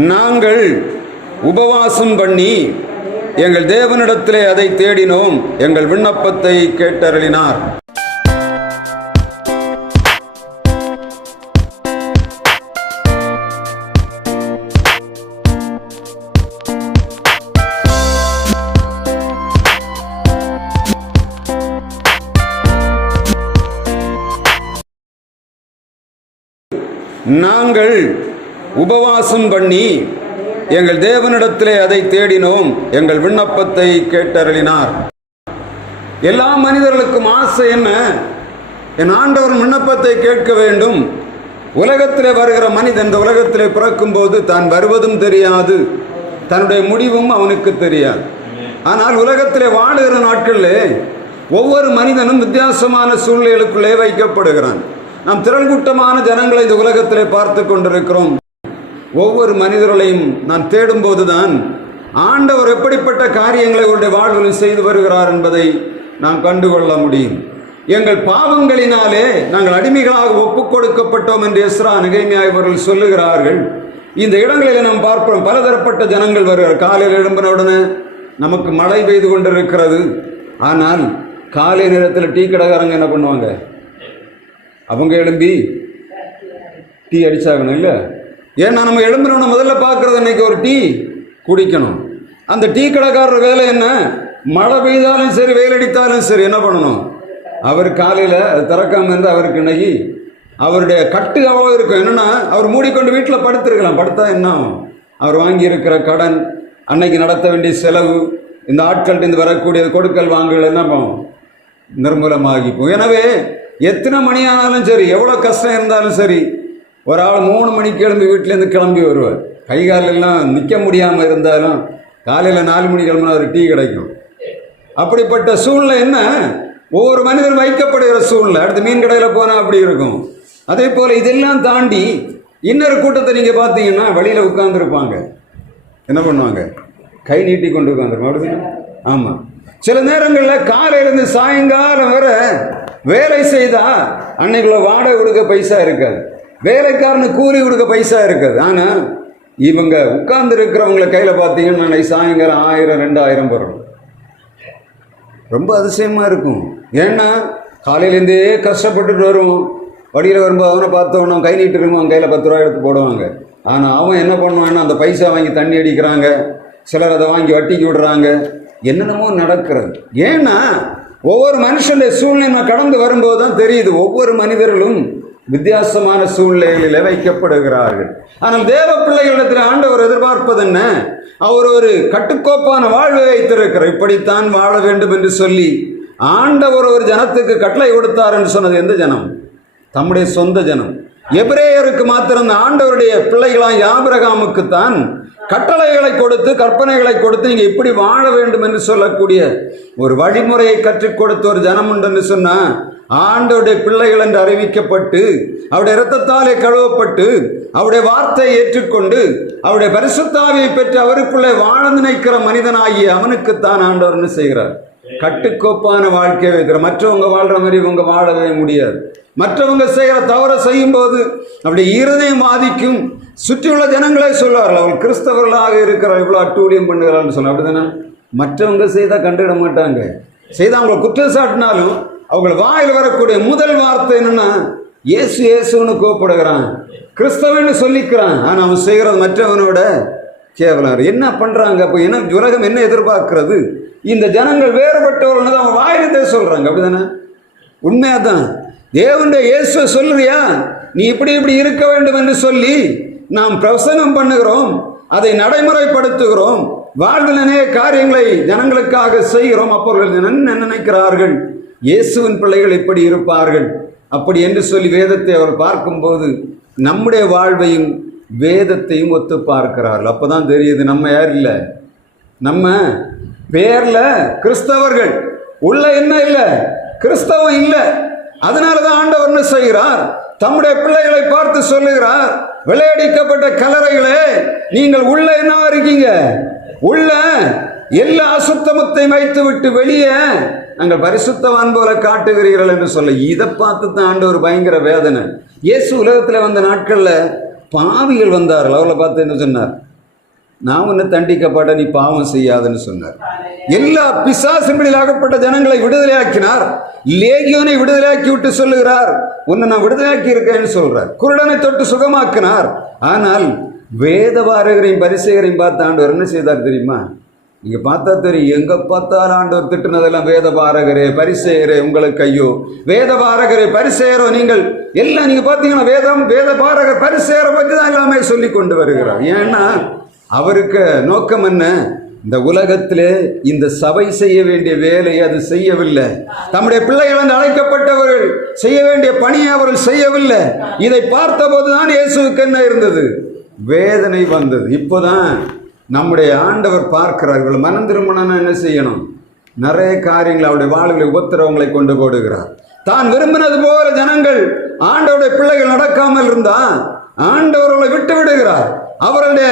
நாங்கள் உபவாசம் பண்ணி எங்கள் தேவனிடத்திலே அதை தேடினோம், எங்கள் விண்ணப்பத்தை கேட்டருளினார். நாங்கள் உபவாசம் பண்ணி எங்கள் தேவனிடத்திலே அதை தேடினோம், எங்கள் விண்ணப்பத்தை கேட்டருளினார். எல்லா மனிதர்களுக்கும் ஆசை என்ன? என் ஆண்டவர் விண்ணப்பத்தை கேட்க வேண்டும். உலகத்திலே வருகிற மனிதன் இந்த உலகத்திலே பிறக்கும் போது தான் வருவதும் தெரியாது, தன்னுடைய முடிவும் அவனுக்கு தெரியாது. ஆனால் உலகத்திலே வாழுகிற நாட்களிலே ஒவ்வொரு மனிதனும் வித்தியாசமான சூழ்நிலைகளுக்குள்ளே வைக்கப்படுகிறான். நாம் திரள்கூட்டமான ஜனங்களை இந்த உலகத்திலே பார்த்து கொண்டிருக்கிறோம். ஒவ்வொரு மனிதர்களையும் நான் தேடும்போதுதான் ஆண்டவர் எப்படிப்பட்ட காரியங்களை அவருடைய வாழ்வில் செய்து வருகிறார் என்பதை நாம் கண்டுகொள்ள முடியும். எங்கள் பாவங்களினாலே நாங்கள் அடிமைகளாக ஒப்புக் கொடுக்கப்பட்டோம் என்று எஸ்ரா நெகேமியா இவர்கள் சொல்லுகிறார்கள். இந்த இடங்களில் நாம் பார்ப்போம், பலதரப்பட்ட ஜனங்கள் வருகிறார். காலையில் எழும்பின உடனே நமக்கு மழை பெய்து கொண்டிருக்கிறது. ஆனால் காலை நேரத்தில் டீ கடைக்காரங்க என்ன பண்ணுவாங்க? அவங்க எழும்பி டீ அடிச்சாகணும் இல்லை? ஏன்னா நம்ம எழும்புறோம், முதல்ல பார்க்குறது இன்னைக்கு ஒரு டீ குடிக்கணும். அந்த டீ கடைக்காரர் வேலை என்ன? மழை பெய்தாலும் சரி, வெயில் அடித்தாலும் சரி, என்ன பண்ணணும்? அவர் காலையில் அது திறக்காம இருந்து அவருக்கு இன்னைக்கு அவருடைய கட்டு அவ்வளோ இருக்கும். என்னென்னா அவர் மூடிக்கொண்டு வீட்டில் படுத்திருக்கலாம். படுத்தா என்ன ஆகும்? அவர் வாங்கி இருக்கிற கடன், அன்னைக்கு நடத்த வேண்டிய செலவு, இந்த ஆட்கள்கிட்ட இருந்து வரக்கூடிய கொடுக்கல் வாங்கல் என்ன பண்ணும்? நிர்மூலமாகிப்போம். எனவே எத்தனை மணி ஆனாலும் சரி, எவ்வளோ கஷ்டம் இருந்தாலும் சரி, ஒரு ஆள் 3 மணிக்கு கிளம்பி வீட்டிலேருந்து கிளம்பி வருவார். கை காலெல்லாம் நிற்க முடியாமல் இருந்தாலும் காலையில் 4 மணி கிளம்புனா ஒரு டீ கிடைக்கும். அப்படிப்பட்ட சூழ்நிலை என்ன? ஒவ்வொரு மனிதன் வைக்கப்படுகிற சூழ்நிலை. அடுத்து மீன் கடையில் போனால் அப்படி இருக்கும். அதே போல் இதெல்லாம் தாண்டி இன்னொரு கூட்டத்தை நீங்கள் பார்த்தீங்கன்னா வழியில் உட்கார்ந்துருப்பாங்க. என்ன பண்ணுவாங்க? கை நீட்டி கொண்டு உட்காந்துருப்பாங்க. அப்படி ஆமாம். சில நேரங்களில் காலையிலேருந்து சாயங்காலம் வர வேலை செய்தா அன்னைக்குள்ள வாடகை கொடுக்க பைசா இருக்காது, வேலைக்காரனுக்கு கூலி கொடுக்க பைசா இருக்காது. ஆனால் இவங்க உட்கார்ந்து இருக்கிறவங்களை கையில் பார்த்தீங்கன்னா அன்னைக்கு சாயங்காலம் 1000 2000 வரும். ரொம்ப அதிசயமாக இருக்கும். ஏன்னா காலையிலேருந்தே கஷ்டப்பட்டுட்டு வருவோம். வழியில் வரும்போது அவனை பார்த்தவன கை நீட்டுருவோம், அவன் கையில் 10 ரூபா எடுத்து போடுவாங்க. ஆனால் அவன் என்ன பண்ணுவான்னா அந்த பைசா வாங்கி தண்ணி அடிக்கிறாங்க, சிலர் அதை வாங்கி வட்டிக்கு விடுறாங்க, என்னென்னமோ நடக்கிறது. ஏன்னா ஒவ்வொரு மனுஷனுடைய சூழ்நிலை கடந்து வரும்போது தான் தெரியுது, ஒவ்வொரு மனிதர்களும் வித்தியாசமான சூழ்நிலைகளில் வைக்கப்படுகிறார்கள். ஆனால் தேவ பிள்ளைகளிடத்தில் ஆண்டவர் எதிர்பார்ப்பது என்ன? அவர் ஒரு கட்டுக்கோப்பான வாழ்வை வைத்திருக்கிறார். இப்படித்தான் வாழ வேண்டும் என்று சொல்லி ஆண்டவர் ஒரு ஜனத்துக்கு கட்டளை கொடுத்தார் என்று சொன்னது எந்த ஜனம்? தம்முடைய சொந்த ஜனம். எபிரேயருக்கு மாத்திரம் ஆண்டவருடைய பிள்ளைகளாம் ஆபிரகாமுக்குத்தான் கட்டளைகளை கொடுத்து கற்பனைகளை கொடுத்து நீங்கள் இப்படி வாழ வேண்டும் என்று சொல்லக்கூடிய ஒரு வழிமுறையை கற்றுக் கொடுத்த ஒரு ஜனம் உண்டு என்று சொன்னால் ஆண்டவருடைய பிள்ளைகள் என்று அறிவிக்கப்பட்டு அவருடைய இரத்தத்தாலே கழுவப்பட்டு அவருடைய வார்த்தையை ஏற்றுக்கொண்டு அவருடைய பரிசுத்தாவியை பெற்று அவருக்குள்ளே வாழ நினைக்கிற மனிதனாகிய அவனுக்குத்தான் ஆண்டவர் என்ன செய்கிறார்? கட்டுக்கோப்பான வாழ்க்கையை வைக்கிறார். மற்றவங்க வாழ்கிற மாதிரி இவங்க வாழவே முடியாது. மற்றவங்க செய்கிற தவறை செய்யும் போது அப்படி இருதயம் பாதிக்கும். சுற்றியுள்ள ஜனங்களே சொல்வார்கள், அவர்கள் கிறிஸ்தவர்களாக இருக்கிற இவ்வளோ அட்டூழியம் பண்ணுகிறான்னு சொன்ன. அப்படிதானே? மற்றவங்க செய்தால் கண்டுவிட மாட்டாங்க. செய்தால் அவங்களை குற்றம் சாட்டினாலும் அவங்க வாயில் வரக்கூடிய முதல் வார்த்தை என்னன்னா, இயேசு இயேசுன்னு கூப்பிடுகிறான், கிறிஸ்தவன்னு சொல்லிக்கிறான். ஆனால் அவன் செய்கிறது மற்றவனோட கேவலம். என்ன பண்ணுறாங்க? அப்போ என்ன உலகம் என்ன எதிர்பார்க்கிறது? இந்த ஜனங்கள் வேறுபட்டவர்கள் அவங்க வாயிலே சொல்கிறாங்க. அப்படிதானே? உண்மையாக தான். தேவனுடைய இயேசுவை சொல்லுறியா, நீ இப்படி இப்படி இருக்க வேண்டும் என்று சொல்லி நாம் பிரசங்கம் பண்ணுகிறோம், அதை நடைமுறைப்படுத்துகிறோம், வாழ்வில் நிறைய காரியங்களை ஜனங்களுக்காக செய்கிறோம். அப்பவர்கள் என்ன நினைக்கிறார்கள்? இயேசுவின் பிள்ளைகள் இப்படி இருப்பார்கள் அப்படி என்று சொல்லி வேதத்தை அவர் பார்க்கும்போது நம்முடைய வாழ்வையும் வேதத்தையும் ஒத்து பார்க்கிறார்கள். அப்போ தான் தெரியுது நம்ம யார் இல்லை, நம்ம பேரில் கிறிஸ்தவர்கள், உள்ள என்ன இல்லை, கிறிஸ்தவம் இல்லை. அதனால தான் ஆண்டவர் என்ன செய்கிறார்? தம்முடைய பிள்ளைகளை பார்த்து சொல்லுகிறார், விளையாடிக்கப்பட்ட கலரைகளே, நீங்கள் உள்ள என்னவா இருக்கீங்க? உள்ள எல்லா அசுத்தமத்தையும் வைத்து விட்டு வெளியே நாங்கள் பரிசுத்தவான் போல காட்டுகிறீர்கள் என்று சொல்ல. இதை பார்த்து தான் ஆண்டவர் பயங்கர வேதனை. இயேசு உலகத்தில் வந்த நாட்களில் பாவிகள் வந்தார்கள். அவளை பார்த்து என்ன சொன்னார்? நான் ஒன்று தண்டிக்கப்பட்ட, நீ பாவம் செய்யாதுன்னு சொன்னார். எல்லா பிசாசுகளில் ஆகப்பட்ட ஜனங்களை விடுதலையாக்கினார். லேகியோனை விடுதலையாக்கி விட்டு சொல்லுகிறார், உன்னை நான் விடுதலையாக்கி இருக்கேன்னு சொல்றார். குருடனை தொட்டு சுகமாக்கினார். ஆனால் வேதபாரகரையும் பரிசேயரையும் பார்த்து ஆண்டவர் என்ன செய்தார் தெரியுமா? நீங்க பார்த்தா தெரியும், எங்க பார்த்தாலும் ஆண்டவர் திட்டுனதெல்லாம் வேதபாரகரே பரிசேயரே உங்களுக்கு ஐயோ, வேதபாரகரே பரிசேயரோ நீங்கள் எல்லாம் நீங்க பார்த்தீங்கன்னா வேதபாரகர் பரிசேயரை பற்றி தான் எல்லாமே சொல்லி கொண்டு வருகிறார். ஏன்னா அவருக்கு நோக்கம் என்ன? இந்த உலகத்திலே இந்த சபை செய்ய வேண்டிய வேலையை அது செய்யவில்லை. தம்முடைய பிள்ளைகள் என்று அழைக்கப்பட்டவர்கள் செய்ய வேண்டிய பணியை அவர்கள் செய்யவில்லை. இதை பார்த்த போதுதான் இயேசுவுக்கு என்ன இருந்தது? வேதனை வந்தது. இப்போதான் நம்முடைய ஆண்டவர் பார்க்கிறார்கள். மனம் திரும்பணும்னா என்ன செய்யணும்? நிறைய காரியங்கள் அவருடைய வாழ்வில் உபத்திரவங்களை கொண்டு போடுகிறார். தான் விரும்பினது போல ஜனங்கள் ஆண்டவருடைய பிள்ளைகள் நடக்காமல் இருந்தா ஆண்டவர்களை விட்டு விடுகிறார். அவருடைய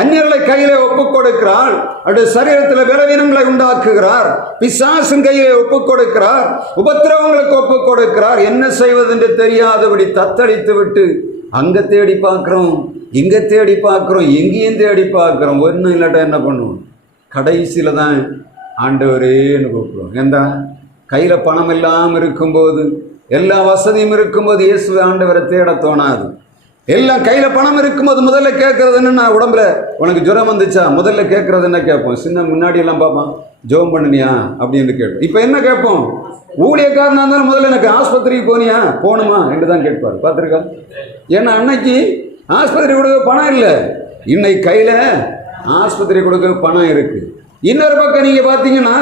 அந்நியர்களை கையிலே ஒப்புக் கொடுக்கிறார். அவருடைய சரீரத்தில் பலவீனங்களை உண்டாக்குகிறார். பிசாசின் கையிலே ஒப்புக் கொடுக்கிறார். உபத்திரவங்களுக்கு ஒப்புக் கொடுக்கிறார். என்ன செய்வது என்று தெரியாதபடி தத்தளித்து விட்டு அங்க தேடி பார்க்கிறோம், இங்க தேடி பார்க்கிறோம், எங்கேயும் தேடி பார்க்கிறோம். ஒன்றும் இல்லாட்டா என்ன பண்ணுவோம்? கடைசியில தான் ஆண்டவரேன்னு கூப்பிடுவோம். ஏண்டா கையில பணம் இல்லாமல் இருக்கும்போது, எல்லா வசதியும் இருக்கும்போது இயேசு ஆண்டவரை தேட தோணாது. எல்லாம் கையில் பணம் இருக்கும்போது முதல்ல கேட்கறது என்னன்னா, உடம்புல உனக்கு ஜுரம் வந்துச்சா முதல்ல கேட்கறது என்ன கேட்போம்? சின்ன முன்னாடி எல்லாம் பார்ப்போம், ஜோம் பண்ணினியா அப்படின்னு கேட்போம். இப்போ என்ன கேட்போம்? ஊழியக்காரனா இருந்தாலும் முதல்ல எனக்கு ஆஸ்பத்திரிக்கு போனியா போகணுமா என்று தான் கேட்பார். பார்த்துருக்கா? ஏன்னா அன்னைக்கு ஆஸ்பத்திரி கொடுக்க பணம் இல்லை, இன்னைக்கு கையில் ஆஸ்பத்திரி கொடுக்க பணம் இருக்கு. இன்னொரு பக்கம் நீங்க பார்த்தீங்கன்னா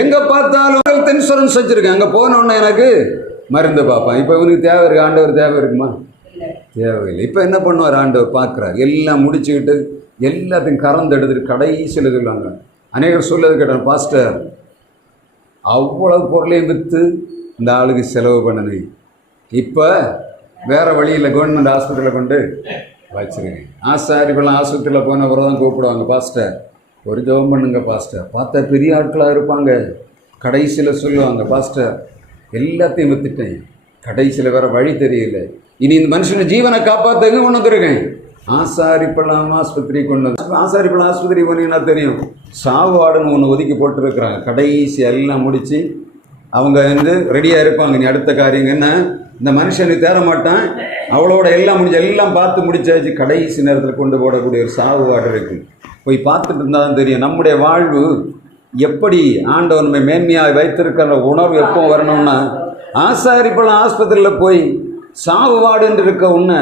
எங்க பார்த்தாலும் ஹெல்த் இன்சூரன்ஸ் வச்சிருக்கேன், அங்கே போனோன்னா எனக்கு மருந்து பார்ப்பேன். இப்போ இவனுக்கு தேவை இருக்கு, ஆண்டவர் தேவை இருக்குமா? தேவையில்லை. இப்போ என்ன பண்ணுவார்? ஆண்டவர் பார்க்குறார். எல்லாம் முடிச்சுக்கிட்டு எல்லாத்தையும் கறந்து எடுத்துட்டு கடைசியில் சொல்லுவாங்க. அநேகர் சொல்லது கேட்டார், பாஸ்டர் அவ்வளவு பொருளையும் விற்று இந்த ஆளுக்கு செலவு பண்ணது, இப்போ வேற வழியில் கவர்மெண்ட் ஹாஸ்பிட்டலில் கொண்டு வச்சிருக்கேன். ஆசாரிப்பெல்லாம் ஆஸ்பத்திரியில் போன பிறகு தான் கூப்பிடுவாங்க, பாஸ்டர் ஒரு ஜெபம் பண்ணுங்க பாஸ்டர். பார்த்தா பெரிய ஆட்களாக இருப்பாங்க. கடைசியில் சொல்லுவாங்க, பாஸ்டர் எல்லாத்தையும் விற்றுட்டேன், கடைசியில் வேற வழி தெரியல, இனி இந்த மனுஷனை ஜீவனை காப்பாற்றுங்க கொண்டு வந்துருக்கேன். ஆசாரிப்பள்ளம் ஆஸ்பத்திரி கொண்டு வந்து, ஆசாரிப்பள்ளம் ஆஸ்பத்திரி போனீங்கன்னா தெரியும், சாவாடுன்னு ஒன்று ஒதுக்கி போட்டுருக்குறாங்க. கடைசி எல்லாம் முடித்து அவங்க வந்து ரெடியாக இருப்பாங்க. நீ அடுத்த காரியம் என்ன, இந்த மனுஷனுக்கு தேர மாட்டான், அவளோட எல்லாம் முடிஞ்சு எல்லாம் பார்த்து முடிச்சாச்சு. கடைசி நேரத்தில் கொண்டு போடக்கூடிய ஒரு சாவுவாடு இருக்குது. போய் பார்த்துட்டு இருந்தால் தான் தெரியும் நம்முடைய வாழ்வு எப்படி ஆண்டவர் நம்ம மேன்மையாக வைத்திருக்கிற உணர்வு எப்போ வரணும்னா, ஆசாரிப்பள்ளம் ஆஸ்பத்திரியில் போய் சாவு வாடுன்னு இருக்க உன்னை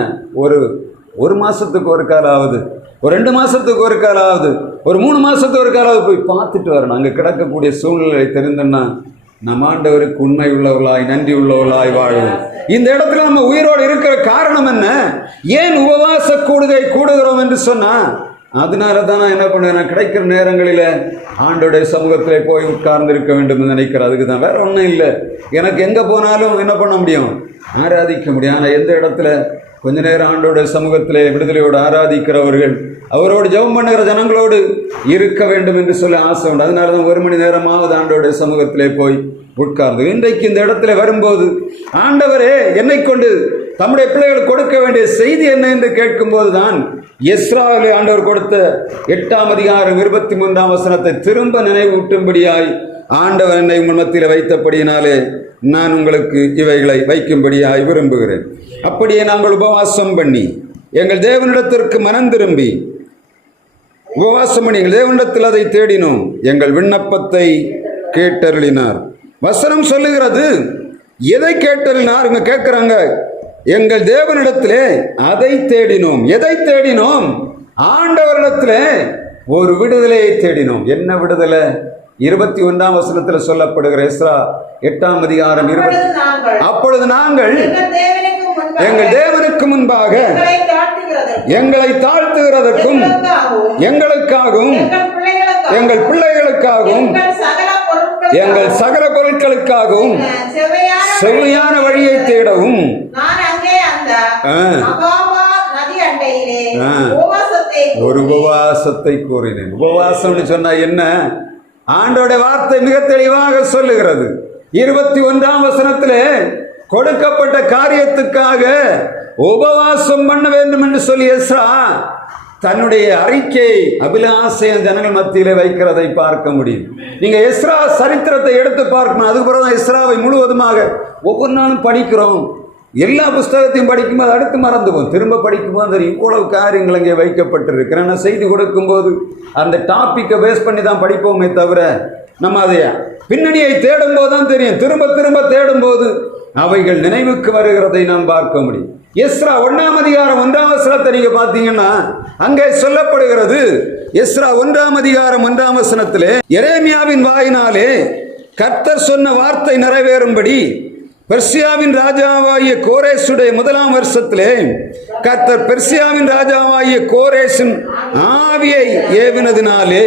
ஒரு மாதத்துக்கு ஒரு காலாவது, ஒரு 2 மாதத்துக்கு ஒரு காலாவது, ஒரு 3 மாதத்துக்கு ஒரு காலாவது போய் பார்த்துட்டு வரணும். அங்கே கிடக்கக்கூடிய சூழ்நிலை தெரிந்தோன்னா நம்ம ஆண்டவருக்கு உண்மை உள்ளவர்களாய் நன்றி உள்ளவர்களாய் வாழும். இந்த இடத்துல நம்ம உயிரோடு இருக்கிற காரணம் என்ன? ஏன் உபவாச கூடுகிறோம் என்று சொன்னா, அதனால தான் நான் என்ன பண்ணுவேன், கிடைக்கிற நேரங்களில் ஆண்டோடைய சமூகத்திலே போய் உட்கார்ந்து இருக்க வேண்டும் என்று நினைக்கிறேன். அதுக்கு தான், வேற ஒன்றும் இல்லை. எனக்கு எங்கே போனாலும் என்ன பண்ண முடியும்? ஆராதிக்க முடியும். ஆனால் எந்த இடத்துல கொஞ்ச நேரம் ஆண்டோடைய சமூகத்திலே விடுதலையோடு ஆராதிக்கிறவர்கள், அவரோடு ஜெபம் பண்ணுகிற ஜனங்களோடு இருக்க வேண்டும் என்று சொல்லி ஆசை உண்டு. அதனால தான் 1 மணி நேரமாவது ஆண்டோடைய சமூகத்திலே போய் உட்கார்ந்து, இன்றைக்கு இந்த இடத்துல வரும்போது ஆண்டவரே என்னை கொண்டு தம்முடைய பிள்ளைகள் கொடுக்க வேண்டிய செய்தி என்ன என்று கேட்கும்போது தான் எஸ்ராவிலே ஆண்டவர் கொடுத்த 8ஆம் அதிகாரம் 23ஆம் வசனத்தை திரும்ப நினைவூட்டும்படியாய் ஆண்டவர் என்னை உங்கள் மத்தியில் வைத்தபடியினாலே நான் உங்களுக்கு இவைகளை வைக்கும்படியாய் விரும்புகிறேன். அப்படியே நாங்கள் உபவாசம் பண்ணி எங்கள் தேவனிடத்திற்கு மனம் திரும்பி உபவாசம் பண்ணி எங்கள் தேவனிடத்தில் அதை தேடினோம், எங்கள் விண்ணப்பத்தை கேட்டருளினார். வசனம் சொல்லுகிறது, எதை கேட்டருளினார்? இங்க கேட்கிறாங்க, எங்கள் தேவனிடத்திலே அதை தேடினோம். எதை தேடினோம்? ஆண்டவரிடத்திலே ஒரு விடுதலையை தேடினோம். என்ன விடுதலை? 21ஆம் வசனத்தில் சொல்லப்படுகிற எஸ்ரா 8ஆம் அதிகாரம் 20. அப்பொழுது நாங்கள் எங்கள் தேவனுக்கு முன்பாக எங்களை தாழ்த்துகிறதற்கும் எங்களுக்காகவும் எங்கள் பிள்ளைகளுக்காகவும் எங்கள் சகல பொருட்களுக்காகவும் செவ்வையான வழியை தேடவும் ஒரு உபவாசத்தை கூறினேன். உபவாசம்னு சொன்னா என்ன? ஆண்டோட வார்த்தை மிக தெளிவாக சொல்லுகிறது. 21ஆம் வசனத்திலே கொடுக்கப்பட்ட காரியத்துக்காக உபவாசம் பண்ண வேண்டும் என்று சொல்லி எஸ்ரா தன்னுடைய அறிக்கை அபிலாசையம் ஜனங்கள் மத்தியிலே வைக்கிறதை பார்க்க முடியும். நீங்க எஸ்ரா சரித்திரத்தை எடுத்து பார்க்கணும். அதுக்கு பிறகு எஸ்ராவை முழுவதுமாக ஒவ்வொரு நாளும் படிக்கிறோம். எல்லா புஸ்தகத்தையும் படிக்கும்போது அடுத்து மறந்துவோம். திரும்ப படிக்கும்போது இவ்வளவு காரியங்கள் அங்கே வைக்கப்பட்டிருக்கிறேன். செய்தி கொடுக்கும்போது அந்த டாப்பிக்கை பேஸ் பண்ணி தான் படிப்போமே தவிர நம்ம அதை பின்னணியை தேடும் போது தான் தெரியும். திரும்ப திரும்ப தேடும் போது அவைகள் நினைவுக்கு வருகிறதை நாம் பார்க்க முடியும். எஸ்ரா 1ஆம் அதிகாரம் 1ஆம் வசனத்தை நீங்க பார்த்தீங்கன்னா அங்கே சொல்லப்படுகிறது. எஸ்ரா 1ஆம் அதிகாரம் 1ஆம் வசனத்திலே எரேமியாவின் வாயினாலே கர்த்தர் சொன்ன வார்த்தை நிறைவேறும்படி பெர்சியாவின் ராஜாவாகிய கோரேசுடைய 1ஆம் வருஷத்திலே கர்த்தர் பெர்சியாவின் ராஜாவாகிய கோரேசின் ஆவியை ஏவினதினாலே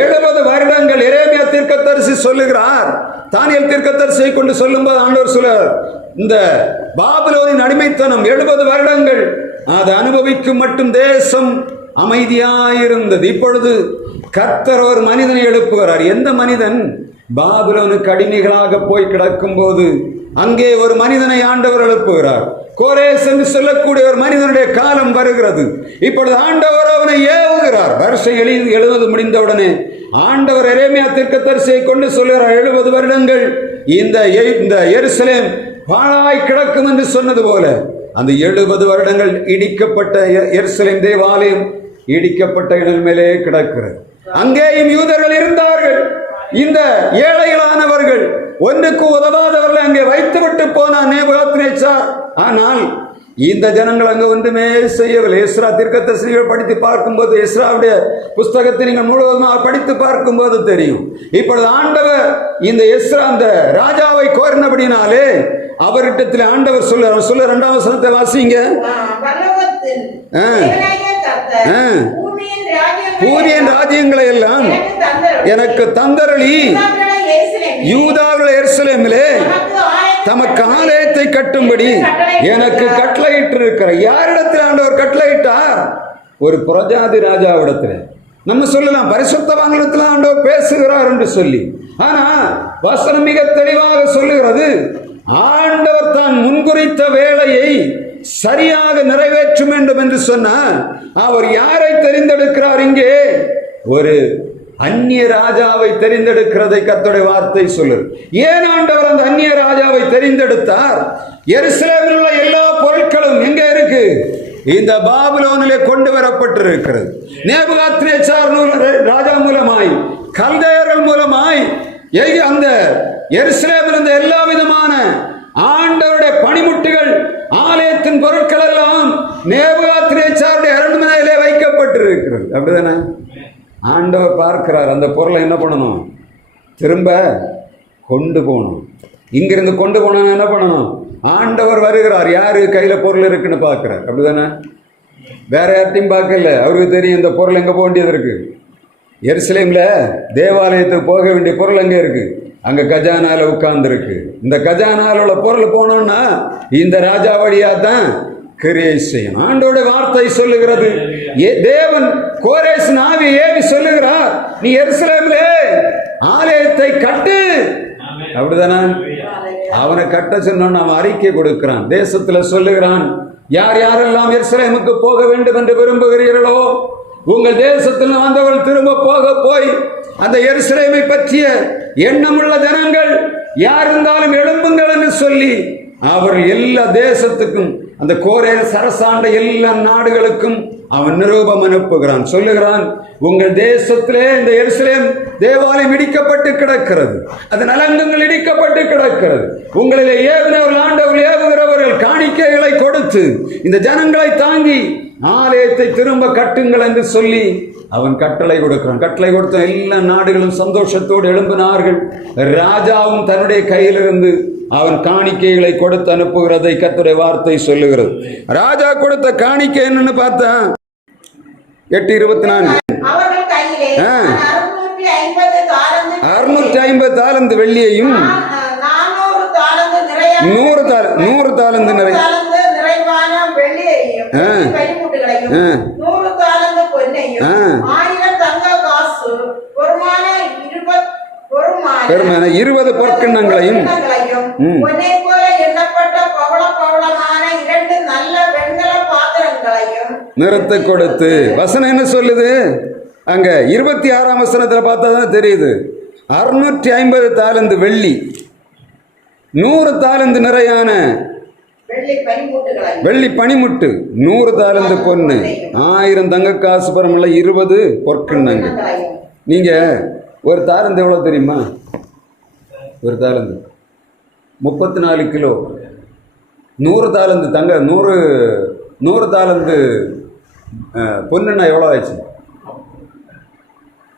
70 வருடங்கள் எரேமியா தீர்க்கதரிசி சொல்லுகிறார். தானியேல் தீர்க்கதரிசியை கொண்டு சொல்லும்போது ஆண்டவர் சொல்றார், இந்த பாபிலோனின் அடிமைத்தனம் 70 வருடங்கள் அது அனுபவிக்கும் மட்டும் தேசம் அமைதியாயிருந்தது. இப்பொழுது கர்த்தர் ஒரு மனிதனை எழுப்புகிறார். எந்த மனிதன்? பாபிலோனுக்கு அடிமைகளாக போய் கிடக்கும் போது அங்கே ஒரு மனிதனை ஆண்டவர் எழுப்புகிறார். கோரேஸ் என்று சொல்லக்கூடிய ஒரு மனிதனுடைய காலம் வருகிறது. இப்பொழுது ஆண்டவர் அவனை ஏவுகிறார். வருஷம் 70 முடிந்தவுடனே ஆண்டவர் எரேமியா தீர்க்கதரிசியை கொண்டு சொல்கிறார், 70 வருடங்கள் இந்த எருசலேம் பாழாய் கிடக்கும் என்று சொன்னது போல அந்த 70 வருடங்கள் இடிக்கப்பட்ட எருசலேம் தேவாலயம் இடிக்கப்பட்ட இடம் மேலே கிடக்கிறது. அங்கேயும் யூதர்கள் இருந்தார்கள். இந்த ஏழைகளானவர்கள் ஒன்றுக்கு உதவாதவர்கள் அங்கே வைத்துவிட்டு போனான் நேபுகாத்நேச்சார். ஆனால் இந்த ஜனங்கள் அங்கு ஒன்றுமே செய்யவில்லை. எஸ்ரா தீர்க்கதரிசிகள் படித்து பார்க்கும்போது, எஸ்ராவுடைய புஸ்தகத்தை நீங்கள் முழுவதுமாக படித்து பார்க்கும்போது தெரியும். இப்பொழுது ஆண்டவர் இந்த எஸ்ரா அந்த ராஜாவை கோரினபடினாலே அவரிடத்தில் ஆண்டவர் சொல்ல 2ஆம் வசனத்தை வாசிங்க. பூமியின் ராஜ்யங்களை எல்லாம் எனக்கு தந்தரளி யூதாவில் எருசலேமிலே தமக்கு ஆலயத்தை கட்டும்படி எனக்கு கட்டளையிட்டு இருக்கிற. யாரிடத்தில் ஆண்டவர் கட்டளையிட்டார்? ஒரு புறஜாதி ராஜாவிடத்தில். நம்ம சொல்லலாம் பரிசுத்தவான்களிடத்தில் ஆண்டவர் பேசுகிறார் என்று சொல்லி. ஆனா வசனம் மிக தெளிவாக சொல்லுகிறது, ஆண்டவர் தான் முன்குறித்த வேலையை சரியாக நிறைவேற்ற வேண்டும் என்று சொன்னார். அவர் யாரை தெரிந்தெடுக்கிறார்? இங்கே ஒரு அந்நிய ராஜாவை தெரிந்தெடுக்கிறதை கர்த்தருடைய வார்த்தை சொல்லுது. ஏன் ஆண்டவர் அந்த அந்நிய ராஜாவை தெரிந்தெடுத்தார்? எருசலேமில் உள்ள எல்லா பொருட்களும் எங்க இருக்கு? இந்த பாபிலோனிலே கொண்டு வரப்பட்டிருக்கிறது. நேபுகாத்நேச்சார் ராஜா மூலமாய், கல்தேயர்கள் மூலமாய் அந்த எருசலேமில் இருந்த எல்லா விதமான ஆண்டவருடைய பணிமுட்டுகள், ஆலயத்தின் பொருட்கள் எல்லாம் நேபுகாத்நேச்சாருடைய அரண்மனையிலே வைக்கப்பட்டிருக்கிறது. அப்படிதானே? ஆண்டவர் பார்க்கிறார். அந்த பொருளை என்ன பண்ணணும்? திரும்ப கொண்டு போகணும். இங்கிருந்து கொண்டு போனா என்ன பண்ணணும்? ஆண்டவர் வருகிறார். யாரு கையில பொருள் இருக்குன்னு பார்க்கிறார். அப்படிதானே? வேற யார்ட்டையும் பார்க்கல. அவருக்கு தெரியும் இந்த பொருள் எங்க போக வேண்டியது இருக்கு. எருசலேம்ல தேவாலயத்துக்கு போக வேண்டிய பொருள் அங்கே இருக்கு. அங்க கஜானால உட்கார்ந்து இருக்கு. இந்த கஜானால உள்ள பொருள் போனோம்னா இந்த ராஜா வழியா தான் கிரியை செய்யணும். ஆண்டோட வார்த்தை சொல்லுகிறது. தேவன் கோரேஸ் ஆவியை ஏவி சொல்லுகிறார், நீ எருசலேமிலே ஆலயத்தை கட்டு. அப்படிதானே? அவனை கட்ட சொன்ன அவன் அறிக்கை கொடுக்கிறான். தேசத்துல சொல்லுகிறான், யார் யாரெல்லாம் எருசலேமுக்கு போக வேண்டும் என்று விரும்புகிறீர்களோ உங்கள் தேசத்தில் வந்தவர்கள் திரும்ப போய் அந்த எருசலேமை பற்றிய எண்ணமுள்ள ஜனங்கள் யார் இருந்தாலும் எழும்புங்கள் என்று சொல்லி அவர் எல்லா தேசத்துக்கும் அந்த கோரேஸ் அரசாண்ட எல்லா நாடுகளுக்கும் அவன் நிரூபம் அனுப்புகிறான். சொல்லுகிறான், உங்கள் தேசத்திலே இந்த எருசலேம் தேவாலயம் இடிக்கப்பட்டு கிடக்கிறது, அதன் அலங்கங்கள் இடிக்கப்பட்டு கிடக்கிறது. உங்களிலே ஏவினவர்கள் ஆண்டவர்கள் ஏவுகிறவர்கள் காணிக்கைகளை கொடுத்து இந்த ஜனங்களை தாங்கி ஆலயத்தை திரும்ப கட்டுங்கள் என்று சொல்லி அவன் கட்டளை கொடுக்கிறான். கட்டளை கொடுத்த எல்லா நாடுகளும் சந்தோஷத்தோடு எழும்பினார்கள். ராஜாவும் தன்னுடைய கையிலிருந்து அவன் காணிக்கைகளை கொடுத்து அனுப்புகிறதை கர்த்தருடைய வார்த்தை சொல்லுகிறது. ராஜா கொடுத்த காணிக்கை என்னன்னு பார்த்தா 8:24 650 தாலந்து வெள்ளியையும் 100 தாலந்து நிறைய 20 பொற்கிண்ணங்களையும் 2 நல்ல நிறுத்து கொடுத்து. வசனம் என்ன சொல்லுது? அங்க 26ஆம் வசனத்துல பார்த்தா தான் தெரியுது. 650 தாலந்து வெள்ளி, 100 தாலந்து நிறையான வெள்ளி பனிமுட்டு, 100 தாலந்து பொண்ணு, 1000 தங்க காசு பரமல்ல, 20 பொற்கிண்ணங்க. நீங்க ஒரு தாலந்து எவ்வளவு தெரியுமா? ஒரு தாலந்து 34 கிலோ. 100 தாலந்து தங்க, 100 தாலந்து பொண்ணுன்னா எவ்வளோ ஆச்சு?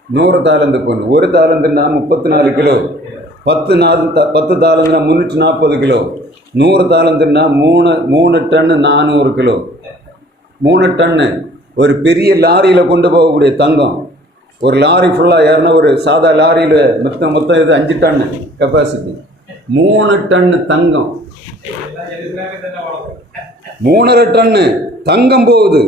100 தாலந்து பொண்ணு. ஒரு தாலந்துன்னா 34 கிலோ. 10 தாலந்துன்னா 340 கிலோ. 100 தாலந்துன்னா 3 டன்னு 400 கிலோ. 3 டன்னு ஒரு பெரிய லாரியில் கொண்டு போகக்கூடிய தங்கம். ஒரு லாரி ஃபுல்லாக ஏறினா, ஒரு சாதா லாரியில் மொத்தம் இது 5 டன்னு கெப்பாசிட்டி. 3 டன்னு தங்கம், 3.5 டன்னு தங்கம் போகுது.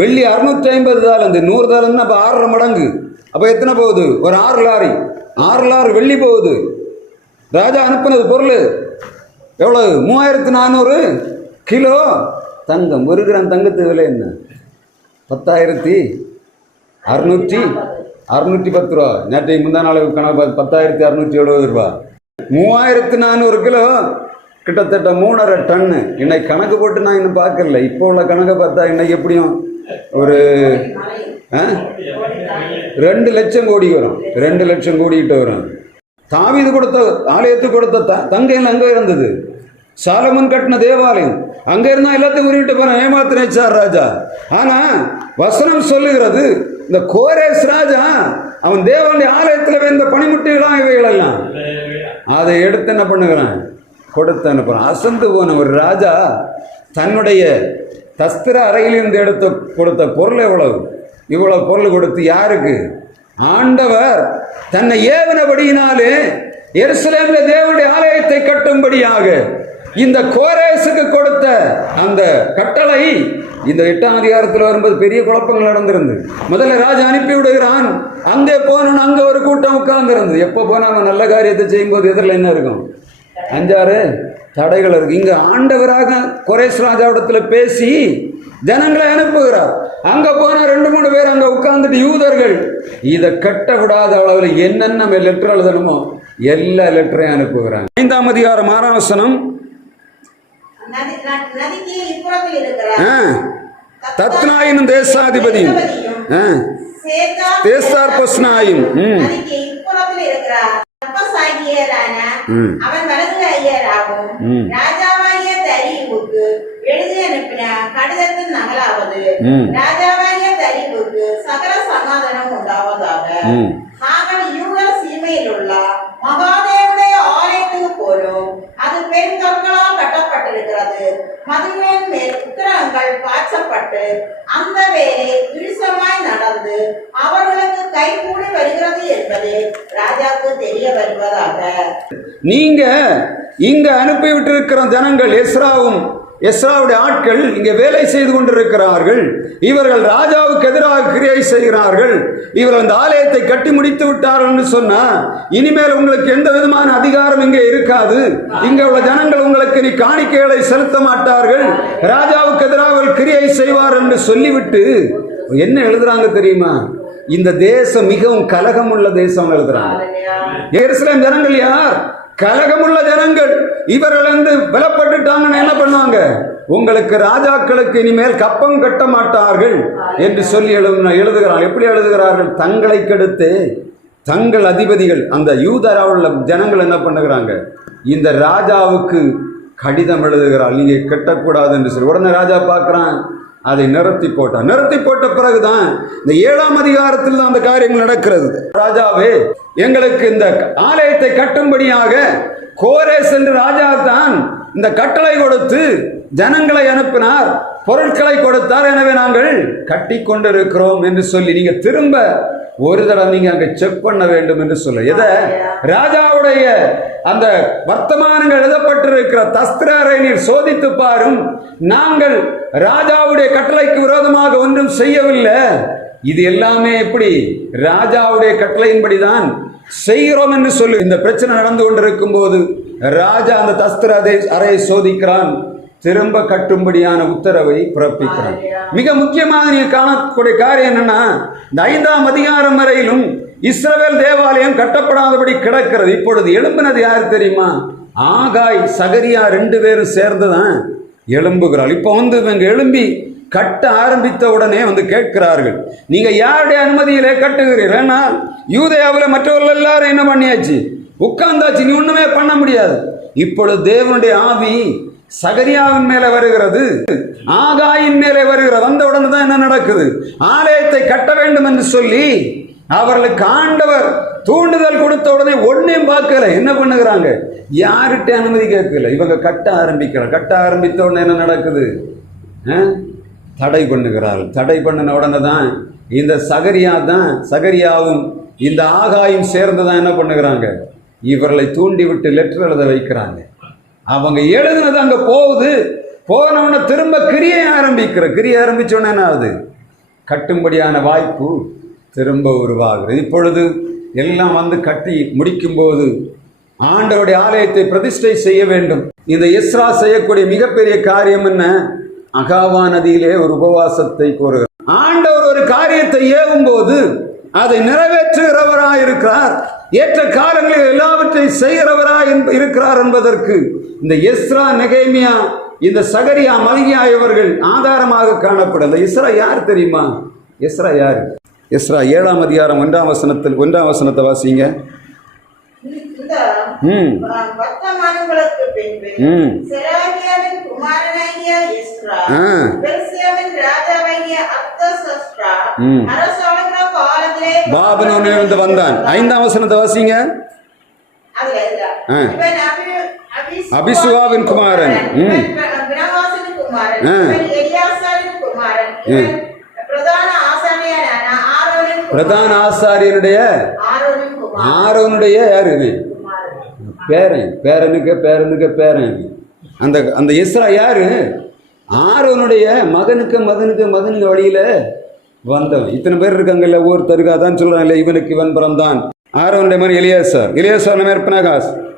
வெள்ளி 650 தாலந்து, 100 தாலந்துன்னா அப்போ 6.5 மடங்கு. அப்போ எத்தனை போகுது? ஒரு 6 லாரி. 6 லாரி வெள்ளி போகுது. ராஜா அனுப்புனது பொருள் எவ்வளவு? 3400 கிலோ தங்கம். 1 கிராம் தங்கத்து விலை என்ன? 10,610 ரூபா. நேற்றைக்கு முந்தா நாள் கணக்கு 10,670 ரூபா. 3400 கிலோ, கிட்டத்தட்ட 3.5 டன்னு. இன்னைக்கு கணக்கு போட்டு நான் இன்னும் பார்க்கல. இப்போ உள்ள கணக்கை பார்த்தா இன்னைக்கு எப்படியும் ஒரு 2 லட்சம் கோடி வரும். 2 லட்சம் கோடிக்கிட்ட வரும். தாவீது கொடுத்த ஆலயத்துக்கு கொடுத்த தங்கம் அங்கே இருந்தது. சாலமன் கட்டின தேவாலயம் அங்கே இருந்தால் எல்லாத்தையும் உருவிட்டு போன ஏமாத்தினார் ராஜா. ஆனால் வசனம் சொல்லுகிறது, இந்த கோரேஸ் ராஜா அவன் தேவனுடைய ஆலயத்தில் வைந்த பனிமுட்டுகளாம் இவைகளெல்லாம் அதை எடுத்து என்ன பண்ணுகிறான்? கொடுத்து அனுப்புகிறான். அசந்து போன ஒரு ராஜா தன்னுடைய தஸ்திர அறையிலிருந்து கொடுத்த பொருள் எவ்வளவு? இவ்வளவு பொருள் கொடுத்து யாருக்கு? ஆண்டவர் தன்னை ஏவனபடியினாலே எருசலேமிலே தேவனுடைய ஆலயத்தை கட்டும்படியாக இந்த கோரேசுக்கு கொடுத்த அந்த கட்டளை இந்த 8ஆம் அதிகாரத்தில் வரும்போது பெரிய குழப்பங்கள் நடந்திருந்து. முதல்ல ராஜா அனுப்பி விடுகிறான். அங்கே போனோன்னு அங்கே ஒரு கூட்டம் உட்கார்ந்துருந்து. எப்போ போனாங்க நல்ல காரியத்தை செய்யும்போது எதிரில் என்ன இருக்கும்? 5-6 தடைகள் இருக்கு. இங்க ஆண்டவராக கோரேஸ் ராஜாவிடத்தில் பேசி ஜனங்களை அனுப்புகிறார். அங்க போன 2-3 பேர் அங்க உட்கார்ந்துட்டு யூதர்கள் இதை கட்ட விடாத அளவில் என்னென்ன லெட்டர் எழுதணுமோ எல்லா லெட்டரையும் அனுப்புகிறாங்க. 5ஆம் அதிகாரம் 6ஆம் வசனம். தத்னாயினும் தேசாதிபதியும் தேசார்பஸ்னாயும் அவன் வலது ஐயராகவும் ராஜாவாகிய தரியுவுக்கு எழுதி அனுப்பின கடிதத்தின் நகலாவது, ராஜாவாகிய தரியுவுக்கு சகல சமாதானம் உண்டாவதாக. நாங்கள் யூத சீமையில் உள்ள மகாதேவனுடைய ஆலயத்துக்கு போனோம். அது பெருங்கற்களால் கட்டப்பட்டிருக்கிறது. மதிலின் மேல் உத்தரங்கள் பாய்ச்சப்பட்டு அந்த வேலை இழுசமாய் நடந்து அவர்களுக்கு கைகூடி வருகிறது என்பது ராஜாவுக்கு தெரிய வருவதாக. நீங்க இங்க அனுப்பி விட்டிருக்கிற ஜனங்கள் எஸ்ராவுடைய ஆட்கள் இங்கே வேலை செய்து கொண்டிருக்கிறார்கள். இவர்கள் ராஜாவுக்கு எதிராக கிரியை செய்கிறார்கள். இவர்கள் அந்த ஆலயத்தை கட்டி முடித்து விட்டார்கள் என்று சொன்னா இனிமேல் உங்களுக்கு எந்த விதமான அதிகாரம் இங்கே இருக்காது. இங்க உள்ள ஜனங்கள் உங்களுக்கு நீ காணிக்கைகளை செலுத்த மாட்டார்கள். ராஜாவுக்கு எதிராக கிரியை செய்வார் என்று சொல்லிவிட்டு என்ன எழுதுறாங்க தெரியுமா? இந்த தேசம் மிகவும் கலகமுள்ள தேசம் எழுதுறாங்க. எருசலேம் ஜனங்கள் யார்? கலகமுள்ள ஜனங்கள். இவர்கள் வந்து பலப்பட்டுட்டாங்கன்னு என்ன பண்ணுவாங்க? உங்களுக்கு ராஜாக்களுக்கு இனிமேல் கப்பம் கட்ட மாட்டார்கள் என்று சொல்லி எழுதுகிறார்கள். எப்படி எழுதுகிறார்கள்? தங்களை கெடுத்து தங்கள் அதிபதிகள் அந்த யூதராவுள்ள ஜனங்கள் என்ன பண்ணுகிறாங்க? இந்த ராஜாவுக்கு கடிதம் எழுதுகிறார், நீங்க கட்டக்கூடாது என்று சொல்லி. உடனே ராஜா பார்க்கிறான், அதை நிறுத்தி போட்ட பிறகுதான் இந்த 7ஆம் அதிகாரத்தில் தான் அந்த காரியங்கள் நடக்கிறது. ராஜாவே, எங்களுக்கு இந்த ஆலயத்தை கட்டும்படியாக கோரேஸ் என்று ராஜா தான் இந்த கட்டளை கொடுத்து ஜனங்களை அனுப்பினார், பொருட்களை கொடுத்தார். எனவே நாங்கள் கட்டி கொண்டிருக்கிறோம் என்று சொல்லி நீங்க திரும்ப ஒரு தடவை நீங்க அங்க செக் பண்ண வேண்டும் என்று சொல்ல. எதை? ராஜாவுடைய அந்த வர்த்தமானங்கள் எழுதப்பட்டிருக்கிற தஸ்திரரை நீர் சோதித்து பாரும். நாங்கள் ராஜாவுடைய கட்டளைக்கு விரோதமாக ஒன்றும் செய்யவில்லை. இது எல்லாமே எப்படி? ராஜாவுடைய கட்டளையின்படிதான் செய்கிறோம் என்று சொல்லு. இந்த பிரச்சனை நடந்து கொண்டிருக்கும் போது ராஜா அந்த தஸ்திர அறையை சோதிக்கிறான். திரும்ப கட்டும்படியான உத்தரவை பிறப்பிக்கிறார். மிக முக்கியமாக நீங்க காணக்கூடிய காரியம் என்னன்னா, இந்த 5ஆம் அதிகாரம் வரையிலும் இஸ்ரவேல் தேவாலயம் கட்டப்படாதபடி கிடக்கிறது. இப்பொழுது எழும்பினது யார் தெரியுமா? ஆகாய், சகரியா 2 பேரும் சேர்ந்துதான் எழும்புகிறாள். இப்போ இவங்க எழும்பி கட்ட ஆரம்பித்த உடனே கேட்கிறார்கள், நீங்க யாருடைய அனுமதியிலே கட்டுகிறீர்கள்? ஏன்னா யூதேயாவில் மற்றவர்கள் எல்லாரும் என்ன பண்ணியாச்சு, உட்கார்ந்தாச்சு, நீ ஒண்ணுமே பண்ண முடியாது. இப்பொழுது தேவனுடைய ஆவி சகரியாவின் மேலே வருகிறது, ஆகாயின் மேலே வருகிறது. வந்த உடனே தான் என்ன நடக்குது? ஆலயத்தை கட்ட வேண்டும் என்று சொல்லி அவர்களுக்கு ஆண்டவர் தூண்டுதல் கொடுத்த உடனே ஒன்னையும் பார்க்கல. என்ன பண்ணுகிறாங்க? யார்கிட்ட அனுமதி கேட்கல, இவங்க கட்ட ஆரம்பிக்கிறார். கட்ட ஆரம்பித்த உடனே என்ன நடக்குது? தடை பண்ணுகிறார்கள். தடை பண்ணின உடனே தான் இந்த சகரியாவும் இந்த ஆகாயும் சேர்ந்துதான் என்ன பண்ணுகிறாங்க? இவர்களை தூண்டி விட்டு லெட்டர் எழுத வைக்கிறாங்க. அவங்க எழுதுனது அங்க போகுது. போனவன திரும்ப கிரியை ஆரம்பிச்சோன்னா என்ன ஆகுது? கட்டும்படியான வாய்ப்பு திரும்ப உருவாகிறது. இப்பொழுது எல்லாம் கட்டி முடிக்கும் போது ஆண்டவருடைய ஆலயத்தை பிரதிஷ்டை செய்ய வேண்டும். இந்த எஸ்ரா செய்யக்கூடிய மிகப்பெரிய காரியம் என்ன? அகாவா நதியிலே ஒரு உபவாசத்தை கூறுகிறார். ஆண்டவர் ஒரு காரியத்தை ஏவும் போது அதை நிறைவேற்றுகிறவராய் இருக்கிறார். ஏற்ற காலங்களில் எல்லாவற்றையும் செய்கிறவராய் இருக்கிறார் என்பதற்கு இந்த எஸ்ரா, நெகேமியா, இந்த சகரியா, மல்கியா இவர்கள் ஆதாரமாக காணப்படல. எஸ்ரா யார் தெரியுமா? எஸ்ரா யார்? எஸ்ரா 7ஆம் அதிகாரம் 1ஆம் வசனத்தை வாசிங்க. பாபிலோனிலிருந்து வந்தான். 5ஆம் வசனத்தை வாசிங்க. அபிசுவாவின் குமாரன், பிரதான ஆசாரியனுடைய ஆரோனுடைய யாரு? பேரனுக்கு பேரன். அந்த எஸ்ரா யாரு? ஆரோனுடைய மகனுக்கு வழியில வந்தவன். இத்தனை பேர் இருக்காங்கல்ல, ஒருத்தருக்கு அதான் சொல்றாங்கல்ல, இவனுக்கு இவன் பிறந்தான். ஆரோனுடைய மகன் எலியாசார் மகன்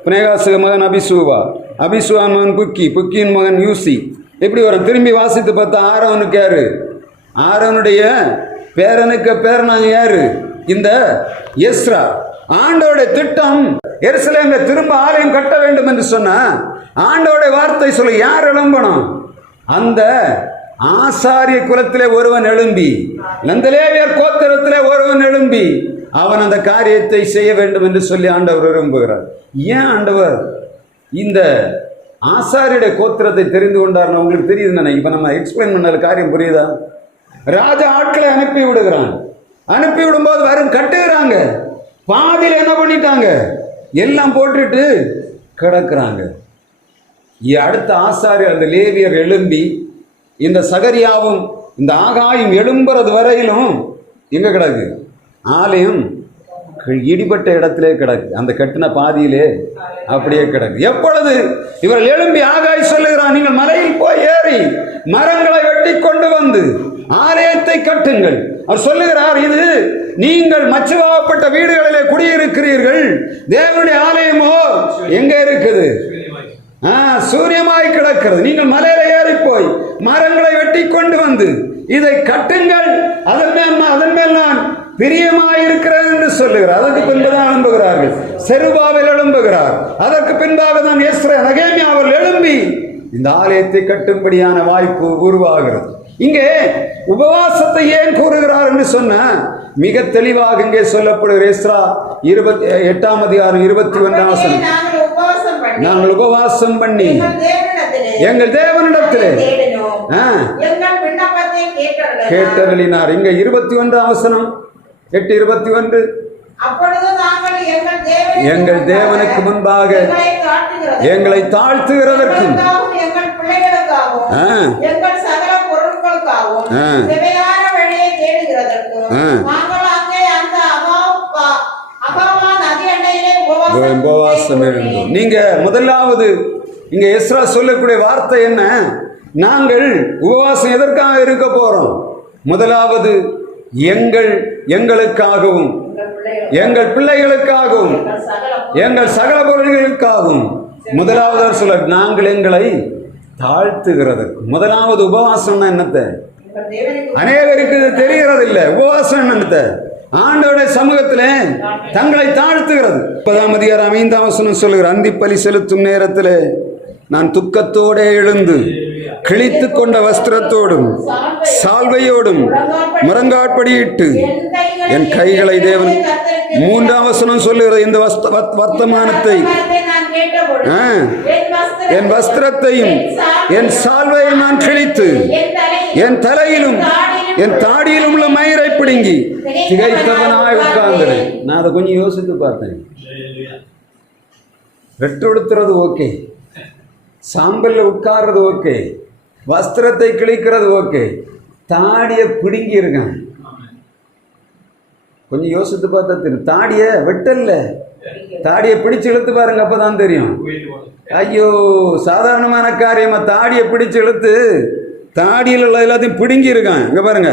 பினேகாசுக்கு மகன் அபிசுவா மகன் புக்கியின் மகன் யூசி. எப்படி வரும்? திரும்பி வாசித்து பார்த்தா ஆரோனுக்கு யாரு? ஆரோனுடைய பேரனுக்கு பேரனாங்க யாரு? இந்த எஸ்ரா. ஆண்டோட திட்டம் எருசலேம்ல திரும்ப ஆலயம் கட்ட வேண்டும் என்று சொன்ன ஆண்டோட வார்த்தை சொல்ல யார் எழும்பணும்? அந்த ஆசாரிய குலத்திலே ஒருவன் எழும்பி, லேவியர் கோத்திரத்திலே ஒருவன் எழும்பி அவன் அந்த காரியத்தை செய்ய வேண்டும் என்று சொல்லி ஆண்டவர் விரும்புகிறார். ஏன் ஆண்டவர் இந்த ஆசாரியுடைய கோத்திரத்தை தெரிந்து கொண்டார்னு உங்களுக்கு தெரியுது. இப்ப நம்ம எக்ஸ்பிளைன் பண்ண காரியம் புரியுதா? ராஜா ஆட்களை அனுப்பி விடுகிறான். அனுப்பி விடும்போது வரும் கட்டுகிறாங்க. பாதியில் என்ன பண்ணிட்டாங்க? எல்லாம் போட்டுட்டு கிடக்குறாங்க. அடுத்த ஆசாரியர் அந்த லேவியர் எழும்பி இந்த சகரியாவும் இந்த ஆகாயும் எழும்புறது வரையிலும் எங்க கிடக்கு? ஆலயம் இடிபட்ட இடத்திலே கிடக்கு. அந்த கட்டின பாதியிலே அப்படியே கிடக்கு. எப்பொழுது இவர்கள் எழும்பி ஆகாய் சொல்லுகிறான், நீங்கள் மலையில் போய் ஏறி மரங்களை வெட்டி கொண்டு வந்து ஆலயத்தை கட்டுங்கள். அவர் சொல்லுகிறார், இது நீங்கள் மச்சுவாகப்பட்ட வீடுகளிலே குடியிருக்கிறீர்கள், தேவனுடைய ஆலயமோ எங்க இருக்குது? சூரியமாய் கிடக்கிறது. நீங்கள் மலையில ஏறி போய் மரங்களை வெட்டி கொண்டு வந்து இதை கட்டுங்கள், அதன் மேல் நான் பிரியமாயிருக்கிறது என்று சொல்லுகிறார். அதற்கு பின்புதான் எழும்புகிறார்கள். செருபாவில் எழும்புகிறார். அதற்கு பின்பாக தான் எஸ்ரா, நெகேமியா அவர்கள் எழும்பி இந்த ஆலயத்தை கட்டும்படியான வாய்ப்பு உருவாகிறது. இங்கே உபவாசத்தை ஏன் கூறுகிறார் என்று சொன்ன மிக தெளிவாக இங்கே சொல்லப்படுகிற எஸ்ரா 28ஆம் அதிகாரம் 21ஆம் வசனம். நாங்கள் உபவாசம் பண்ணி எங்கள் தேவனிடத்திலே கேட்டருளினார். இங்க 21ஆம் வசனம் 8:21. எங்கள் தேவனுக்கு முன்பாக எங்களை தாழ்த்துகிறதற்கும் உபவாசம் இருந்தோம். நீங்க முதலாவது இங்க எஸ்ரா சொல்லக்கூடிய வார்த்தை என்ன? நாங்கள் உபவாசம் எதற்காக இருக்க போறோம்? முதலாவது எங்களுக்காகவும் எங்கள் பிள்ளைகளுக்காகவும் எங்கள் சகல பொருள்களுக்காகவும் முதலாவது சொல்ல நாங்கள் எங்களை தாழ்த்துகிறதற்கு. முதலாவது உபவாசம்னா என்னத்தை? உங்கள் தேவனுக்கு அநேகருக்கு இது தெரிகிறது இல்லை. உபவாசம் என்னத்தை? ஆண்டவருடைய சமூகத்திலே தங்களை தாழ்த்துகிறது. 10ஆம் அதிகாரம் 5ஆம் வசனம் சொல்லுகிற, அந்தி பலி செலுத்தும் நேரத்திலே நான் துக்கத்தோடு எழுந்து கிழித்து கொண்ட வஸ்திரத்தோடும் சால்வையோடும் முழங்காற்படியிட்டு என் கைகளை தேவன். 3ஆம் வசனம் சொல்லுகிறது, இந்த வர்த்தமானத்தை என் வஸ்திரத்தையும் என் சால்வையும் நான் கிழித்து என் தலையிலும் என் தாடியிலும் உள்ள மயிரை பிடுங்கி திகைத்தவனாய் உட்கார்ந்தேன். நான் அதை கொஞ்சம் யோசித்து பார்த்தேன். வெற்றொடுத்துறது ஓகே, சாம்பல்ல உட்கார்றது ஓகே, வஸ்திரத்தை கிழிக்கிறது ஓகே, தாடியை பிடுங்கி இருக்கான். கொஞ்சம் யோசித்து பார்த்தா தெரியும். தாடிய வெட்டல்ல, தாடியை பிடிச்சு இழுத்து பாருங்க, அப்பதான் தெரியும். ஐயோ, சாதாரணமான காரியமா தாடியை பிடிச்சு இழுத்து தாடியில் உள்ள எல்லாத்தையும் பிடுங்கி இருக்கான். இங்க பாருங்க,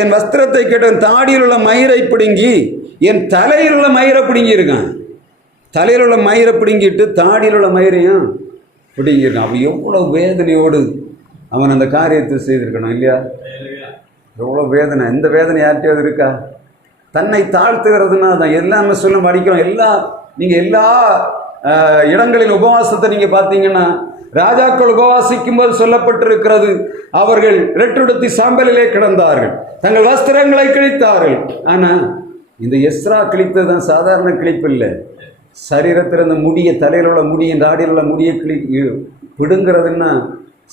என் வஸ்திரத்தை கேட்டவன் தாடியில் உள்ள மயிரை பிடுங்கி என் தலையில் உள்ள மயிரை பிடுங்கி இருக்கான். தலையில் உள்ள மயிரை பிடுங்கிட்டு தாடியில் உள்ள மயிரையும் பிடுங்கியிருக்கான். அவன் எவ்வளோ வேதனையோடு அவன் அந்த காரியத்தை செய்திருக்கணும் இல்லையா? எவ்வளோ வேதனை. இந்த வேதனை யார்கிட்டயாவது இருக்கா? தன்னை தாழ்த்துகிறதுனா தான் எல்லாம் நம்ம சொல்ல படிக்கிறோம். நீங்கள் எல்லா இடங்களின் உபவாசத்தை நீங்கள் பார்த்தீங்கன்னா, ராஜாக்கள் உபவாசிக்கும் போது சொல்லப்பட்டிருக்கிறது, அவர்கள் ரெட்டுடுத்தி சாம்பலிலே கிடந்தார்கள், தங்கள் வஸ்திரங்களை கிழித்தார்கள். ஆனால் இந்த எஸ்ரா கிழித்தது தான் சாதாரண கிழிப்பு இல்லை. சரீரத்தில் இந்த முடியை, தலையில் உள்ள முடியை, தாடியில் உள்ள முடியை பிடுங்கிறதுன்னா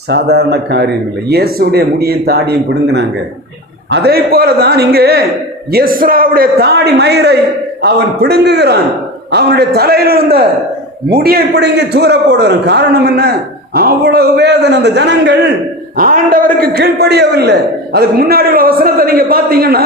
சாதாரண காரியம் இல்லை. இயேசுடைய முடியும் தாடியும் பிடுங்கினாங்க. அதே போல தான் இங்கே எஸ்ராவுடைய தாடி மயிரை அவன் பிடுங்குகிறான். அவனுடைய தலையில் இருந்த முடியை பிடுங்கி தூர போடுறான். காரணம் என்ன? அவ்வளவு வேதனை. அந்த ஜனங்கள் ஆண்டவருக்கு கீழ்ப்படியவில்லை. அதுக்கு முன்னாடி உள்ள வசனத்தை நீங்க பார்த்தீங்கன்னா,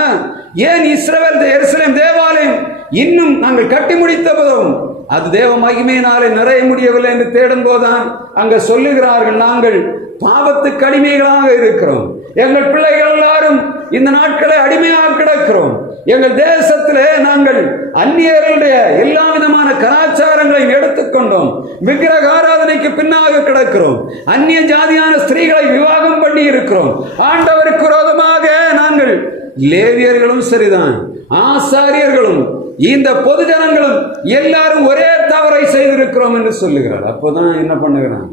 ஏன் இஸ்ரவேல் எருசலேம் தேவாலயம் இன்னும் நாங்கள் கட்டி முடித்த போதும் அது தேவ மகிமையினாலே நிறைய முடியவில்லை என்று தேடும் போதுதான் அங்க சொல்லுகிறார்கள், நாங்கள் பாவத்துக்கு அடிமைகளாக இருக்கிறோம், எங்கள் பிள்ளைகள் எல்லாரும் இந்த நாட்களை அடிமையாக கிடக்கிறோம், எங்கள் தேசத்திலே நாங்கள் அந்நியர்களுடைய எல்லா விதமான கலாச்சாரங்களையும் எடுத்துக்கொண்டோம், விக்கிரக ஆராதனைக்கு பின்னாக கிடக்கிறோம், அந்நிய ஜாதியான ஸ்திரீகளை விவாகம் பண்ணி இருக்கிறோம், ஆண்டவருக்கு விரோதமாக நாங்கள், லேவியர்களும் சரிதான், ஆசாரியர்களும் இந்த பொது ஜனங்களும் எல்லாரும் ஒரே தவறை செய்திருக்கிறோம் என்று சொல்லுகிறார். அப்போதான் என்ன பண்ணுகிறான்?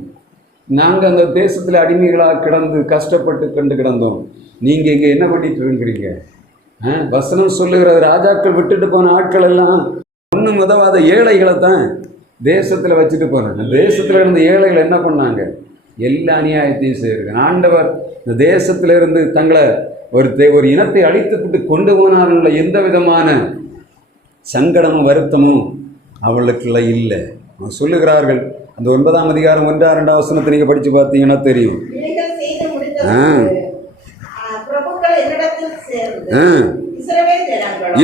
நாங்கள் அந்த தேசத்தில் அடிமைகளாக கிடந்து கஷ்டப்பட்டு கண்டு கிடந்தோம், நீங்க இங்க என்ன பண்ணிட்டு இருக்கிறீங்க? வசனம் சொல்லுகிறது, ராஜாக்கள் விட்டுட்டு போன ஆட்கள் எல்லாம் ஒன்றும் உதவாத ஏழைகளை தான் தேசத்தில் வச்சுட்டு போனாங்க. தேசத்தில் இருந்த ஏழைகள் என்ன பண்ணாங்க? எல்லா அநியாயத்தையும் செய்கிறாங்க. ஆண்டவர் இந்த தேசத்திலிருந்து தங்களை ஒரு இனத்தை அழித்துவிட்டு கொண்டு போனார்கள். எந்த விதமான சங்கடமும் வருத்தமும் அவளுக்குள்ள இல்லை. சொல்லுகிறார்கள், அந்த 9ஆம் அதிகாரம் 1-2 வசனத்தை நீங்க படிச்சு பார்த்தீங்கன்னா தெரியும்.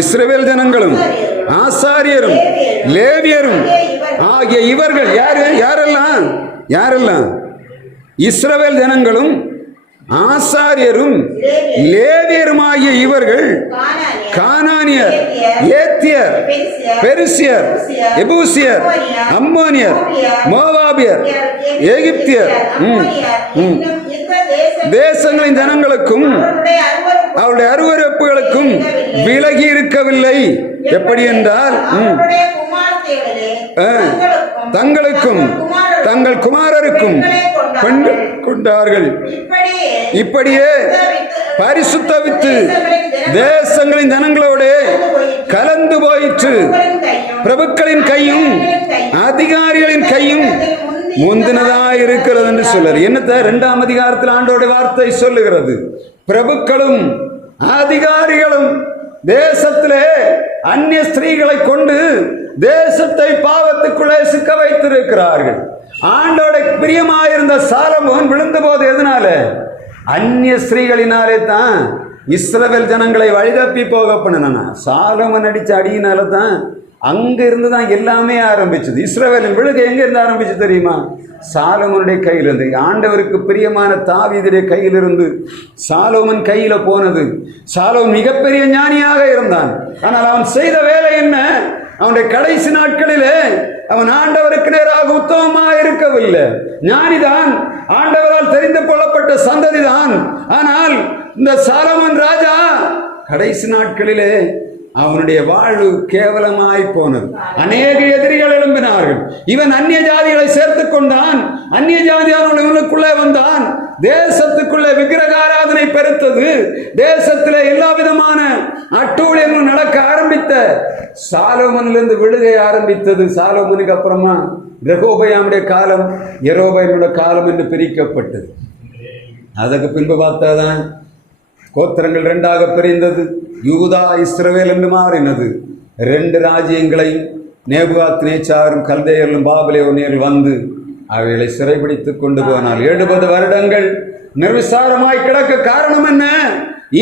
இஸ்ரவேல் ஜனங்களும் ஆசாரியரும் லேவியரும் ஆகிய இவர்கள் யாரெல்லாம்? இஸ்ரவேல் ஜனங்களும் ஆசாரியரும் லேவியருமாகிய இவர்கள் கானானியர், ஏத்தியர், பெரிசியர், எபூசியர், அம்மோனியர், மோவாபியர், எகிப்தியர் தேசங்களின் ஜனங்களுக்கும் அவருடைய அருவருப்புகளுக்கும் விலகி இருக்கவில்லை. எப்படி என்றால், தங்களுக்கும் தங்கள் குமாரருக்கும் பெண்கள் கொண்டார்கள். இப்படியே பரிசுத்தவித்து தேசங்களின் ஜனங்களோடு கலந்து போயிற்று. பிரபுக்களின் கையும் அதிகாரிகளின் கையும் முந்தினதாக இருக்கிறது என்று சொல்றார். என்னத்தை 2ஆம் அதிகாரத்தில் ஆண்டோட வார்த்தை சொல்லுகிறது, பிரபுக்களும் அதிகாரிகளும் தேசத்திலே அந்நிய ஸ்திரீகளை கொண்டு தேசத்தை பாவத்துக்குள்ளே சிக்க வைத்திருக்கிறார்கள். ஆண்டோட பிரியமாயிருந்த சாலமோன் விழுந்த போது எதனால? அந்நிய ஸ்திரீகளினாலே தான் இஸ்ரவேல் ஜனங்களை வழிதப்பி போக பண்ணினான். சாலமோன் அடிச்ச அடியினால தான் அங்க இருந்து தான் எல்லாமே ஆரம்பிச்சது. இஸ்ரவேலின் விழுகை எங்க இருந்து ஆரம்பிச்சு தெரியுமா? சாலமோனுடைய கையிலிருந்து. ஆண்டவருக்கு பிரியமான தாவீதுடைய கையிலிருந்து சாலோமன் கையில போனது. சாலோமன் மிகப்பெரிய ஞானியாக இருந்தான். ஆனால் அவன் செய்த வேலை என்ன? அவனுடைய கடைசி நாட்களிலே அவன் ஆண்டவருக்கு நேராக உத்தமமாக இருக்கவில்லை. ஞானிதான், ஆண்டவரால் தெரிந்து கொள்ளப்பட்ட சந்ததிதான். ஆனால் இந்த சாலமன் ராஜா கடைசி நாட்களிலே அவனுடைய வாழ்வு கேவலமாய் போனது. அநேக எதிரிகள் எழும்பினார்கள். இவன் அந்நிய ஜாதிகளை சேர்த்துக் கொண்டான். அந்நிய ஜாதியானவர்கள் இவனுக்குள்ளே வந்தான். தேசத்துக்குள்ளே விக்கிரக ஆராதனை பெருத்தது. தேசத்திலே எல்லா விதமான அட்டூழியங்களும் நடக்க ஆரம்பித்த சாலோமனிலிருந்து விழுகை ஆரம்பித்தது. சாலோமனுக்கு அப்புறமா ரெகோபயாமுடைய காலம், யெரொபெயாமுடைய காலம் என்று பிரிக்கப்பட்டது. அதுக்கு பின்பு பார்த்தாதான் கோத்திரங்கள் இரண்டாக பிரிந்தது. யூதா இஸ்ரவேல் என்று மாறினது. 2 ராஜ்யங்களை நேபுகாத்நேச்சாரும் கல்தேயர்களும் பாபிலோனியர்கள் வந்து அவைகளை சிறைபிடித்துக் கொண்டு போனால் 70 வருடங்கள் நிர்விசாரமாய் கிடக்க காரணம் என்ன?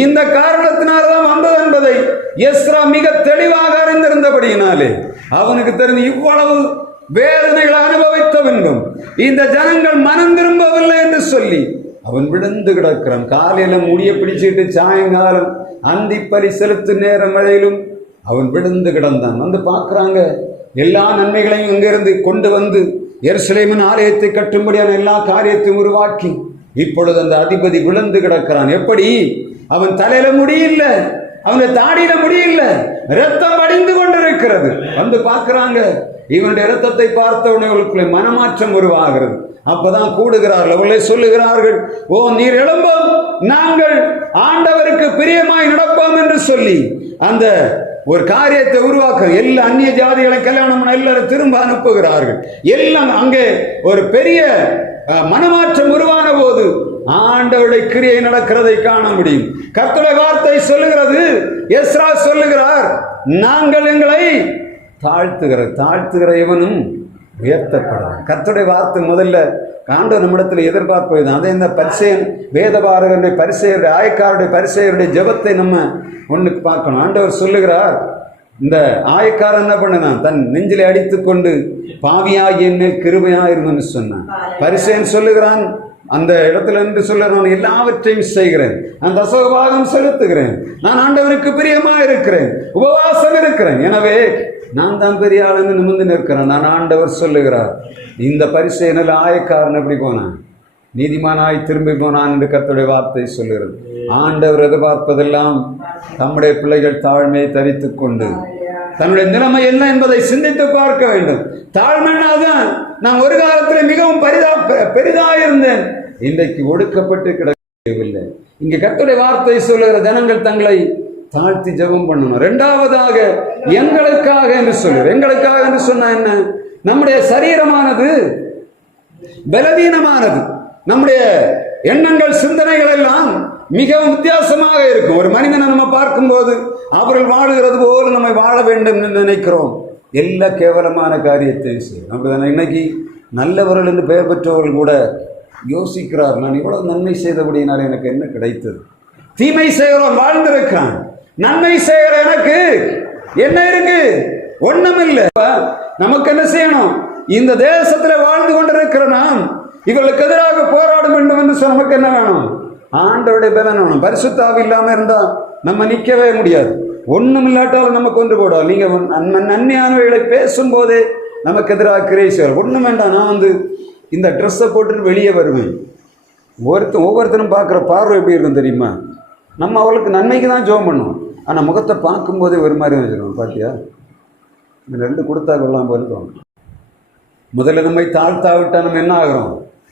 இந்த காரணத்தினால்தான் வந்தது என்பதை எஸ்ரா மிக தெளிவாக அறிந்திருந்தபடியினாலே அவனுக்கு தெரிந்து இவ்வளவு வேதனைகளை அனுபவித்த வேண்டும், இந்த ஜனங்கள் மனம் திரும்பவில்லை என்று சொல்லி அவன் விழுந்து கிடக்கிறான். காலையில முடிய பிடிச்சிட்டு சாயங்காலம் அந்திப்பலி செலுத்து நேரம் வரையிலும் அவன் விழுந்து கிடந்தான். வந்து பார்க்குறாங்க, எல்லா நன்மைகளையும் இங்கிருந்து கொண்டு வந்து எருசலேமின் ஆலயத்தை கட்டும்படியான எல்லா காரியத்தையும் உருவாக்கி இப்பொழுது அந்த அதிபதி விழுந்து கிடக்கிறான். எப்படி? அவன் தலையில முடியல, அவனுடைய தாடியில முடியல, ரத்தம் வடிந்து கொண்டிருக்கிறது. வந்து பார்க்கிறாங்க, இவனுடைய இரத்தத்தை பார்த்தவனுக்குள்ளே மனமாற்றம் உருவாகிறது. அப்பதான் கூடுகிறார்கள். அவர்களே சொல்லுகிறார்கள், ஓ நீர் எழும்போம், நாங்கள் ஆண்டவருக்கு பிரியமாய் நடப்போம் என்று சொல்லி அந்த ஒரு காரியத்தை உருவாக்க எல்லா அந்நிய ஜாதிகளை கல்யாணம் எல்லாரும் திரும்ப அனுப்புகிறார்கள். எல்லாம் அங்கே ஒரு பெரிய மனமாற்றம் உருவான போது ஆண்டவருடைய கிரியை நடக்கிறதை காண முடியும். கர்த்தருடைய வார்த்தை சொல்லுகிறது, எஸ்ரா சொல்லுகிறார், நாங்கள் எங்களை தாழ்த்துகிற இவனும் உயர்த்தப்படும். கர்த்தருடைய வார்த்தை முதல்ல ஆண்டவர் நம்மிடத்தில் எதிர்பார்ப்பது அதே இந்த பரிசேயன் வேதபாரகருடைய பரிசேயருடைய ஆயக்காருடைய பரிசேயருடைய ஜெபத்தை நம்ம ஒன்றுக்கு பார்க்கணும். ஆண்டவர் சொல்லுகிறார், இந்த ஆயக்காரன் என்ன பண்ணினான்? தன் நெஞ்சிலே அடித்துக் கொண்டு பாவியாகி என்ன கிருபையாயிருந்தன்னு சொன்னான். பரிசேயன் சொல்லுகிறான், அந்த இடத்துல என்று சொல்ல, நான் எல்லாவற்றையும் செய்கிறேன், நான் தசமபாகம் செலுத்துகிறேன், நான் ஆண்டவருக்கு பிரியமா இருக்கிறேன், உபவாசம் இருக்கிறேன், எனவே நான் தான் பெரிய ஆளுன்னு நிமிர்ந்து நிற்கிறேன். நான் ஆண்டவர் சொல்லுகிறார், இந்த பரிசேயனில் ஆயக்காரன் எப்படி போனான்? நீதிமானாய் திரும்பி போனான் என்று கர்த்தருடைய வார்த்தை சொல்லுகிறது. ஆண்டவர் எதிர்பார்ப்பதெல்லாம் தம்முடைய பிள்ளைகள் தாழ்மையை தரித்துக் கொண்டு தன்னுடைய நிலைமை என்ன என்பதை சிந்தித்து பார்க்க வேண்டும். தாழ்மைனால்தான் நான் ஒரு காலத்தில் மிகவும் பெரிதாயிருந்தேன், இன்றைக்கு ஒடுக்கப்பட்டு கிடக்கவில்லை. இங்கே கர்த்தருடைய வார்த்தை சொல்லுகிற ஜனங்கள் தங்களை தாழ்த்தி ஜெபம் பண்ணணும். 2வதாக எங்களுக்காக என்று சொல்லுற. எங்களுக்காக என்று சொன்னா என்ன? நம்முடைய சரீரமானது பலவீனமானது, நம்முடைய எண்ணங்கள் சிந்தனைகள் எல்லாம் மிகவும் வித்தியாசமாக இருக்கும். ஒரு மனிதனை நம்ம பார்க்கும்போது அவர்கள் வாழுகிறது போல நம்ம வாழ வேண்டும் என்று நினைக்கிறோம். எல்லா கேவலமான காரியத்தை செய்யும். இன்னைக்கு நல்லவர்கள் என்று பெயர் பெற்றவர்கள் கூட யோசிக்கிறார், நான் இவ்வளவு நன்மை செய்தபடியினால் எனக்கு என்ன கிடைத்தது? தீமை செய்கிறவன் வாழ்ந்திருக்கான், நன்மை செய்கிற எனக்கு என்ன இருக்கு? ஒண்ணும் இல்லை. நமக்கு என்ன செய்யணும்? இந்த தேசத்தில் வாழ்ந்து கொண்டிருக்கிற நாம் இவர்களுக்கு எதிராக போராட வேண்டும் என்று சொல்ல நமக்கு என்ன வேணும்? ஆண்டவருடைய பலன் வேணும். பரிசுத்த ஆவி இல்லாம இருந்தா நம்ம நிற்கவே முடியாது. ஒண்ணும் இல்லாட்டாலும் நம்ம கொண்டு போடுவோம். நீங்க நன்மையானவைகளை பேசும் போதே நமக்கு எதிராக கிரியை செய்வார். ஒண்ணும் வேண்டாம், நான் இந்த ட்ரெஸ்ஸை போட்டுட்டு வெளியே வருவேன். ஒவ்வொருத்தரும் பார்க்குற பார்வை எப்படி இருக்கும் தெரியுமா? நம்ம அவளுக்கு நன்மைக்கு தான் ஜெபம் பண்ணுவோம், ஆனால் முகத்தை பார்க்கும்போதே ஒரு மாதிரி வச்சுருவோம். பார்த்தியா, இந்த 2 கொடுத்தா கொள்ளாம போயிருக்கோம். முதல்ல நம்மை தாழ்த்தாவிட்டால் நம்ம என்ன ஆகிறோம்?